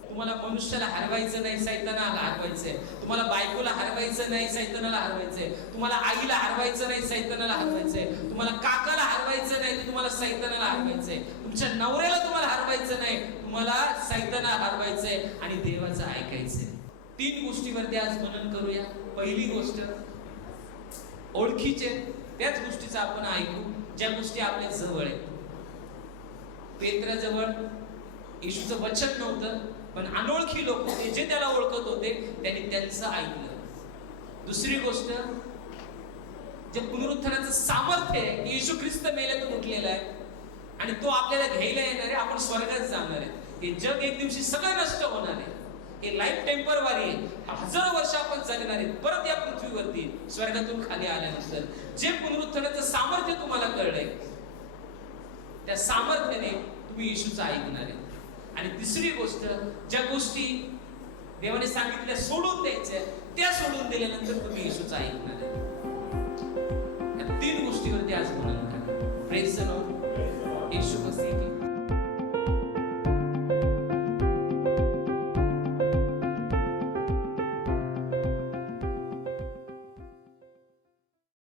तुम्हाला मनुष्याला हरवायचं नाही, सैतानाला हरवायचंय. तुम्हाला बायकोला हरवायचं नाही, सैतानाला हरवायचंय. तुम्हाला आईला हरवायचं नाही, सैतानाला हरवायचंय. तुम्हाला काकाला हरवायचं नाही, तर तुम्हाला सैतानाला हरवायचंय. तुमच्या नवऱ्याला तुम्हाला हरवायचं नाही, तुम्हाला सैतानाला हरवायचंय आणि देवाचं ऐकायचंय. 3 गोष्टीवरती आज मनन करूया. पहिली गोष्ट, ओळखीचे त्याच गोष्टीचं आपण ऐकू ज्या गोष्टी आपल्या जवळ आहेत. पेत्राजवळ येशूचं वचन नव्हतं, पण अनोळखी लोक होते जे त्याला ओळखत होते, त्यांनी त्यांचं ऐकलं. दुसरी गोष्ट, जे पुनरुत्थानाचं सामर्थ्य आहे, येशू ख्रिस्त मेल्यातून उठलेला आहे आणि तो आपल्याला घ्यायला येणार आहे. आपण स्वर्गात जाणार आहे. हे जग एक दिवशी सगळं नष्ट होणार आहे. हे लाईफ टेम्पररी आहे. हजारो वर्ष आपण जगणार आहे परत या पृथ्वीवरती स्वर्गातून खाली आल्यानंतर. जे पुनरुत्थानाचं सामर्थ्य तुम्हाला कळलंय, त्या सामर्थ्याने तुम्ही येशूचं ऐकणार आहे. आणि तिसरी गोष्ट, ज्या गोष्टी देवाने सांगितल्या सोडून द्यायच्या त्या सोडून दिल्यानंतर तुम्ही येशूचं ऐकणार आहे.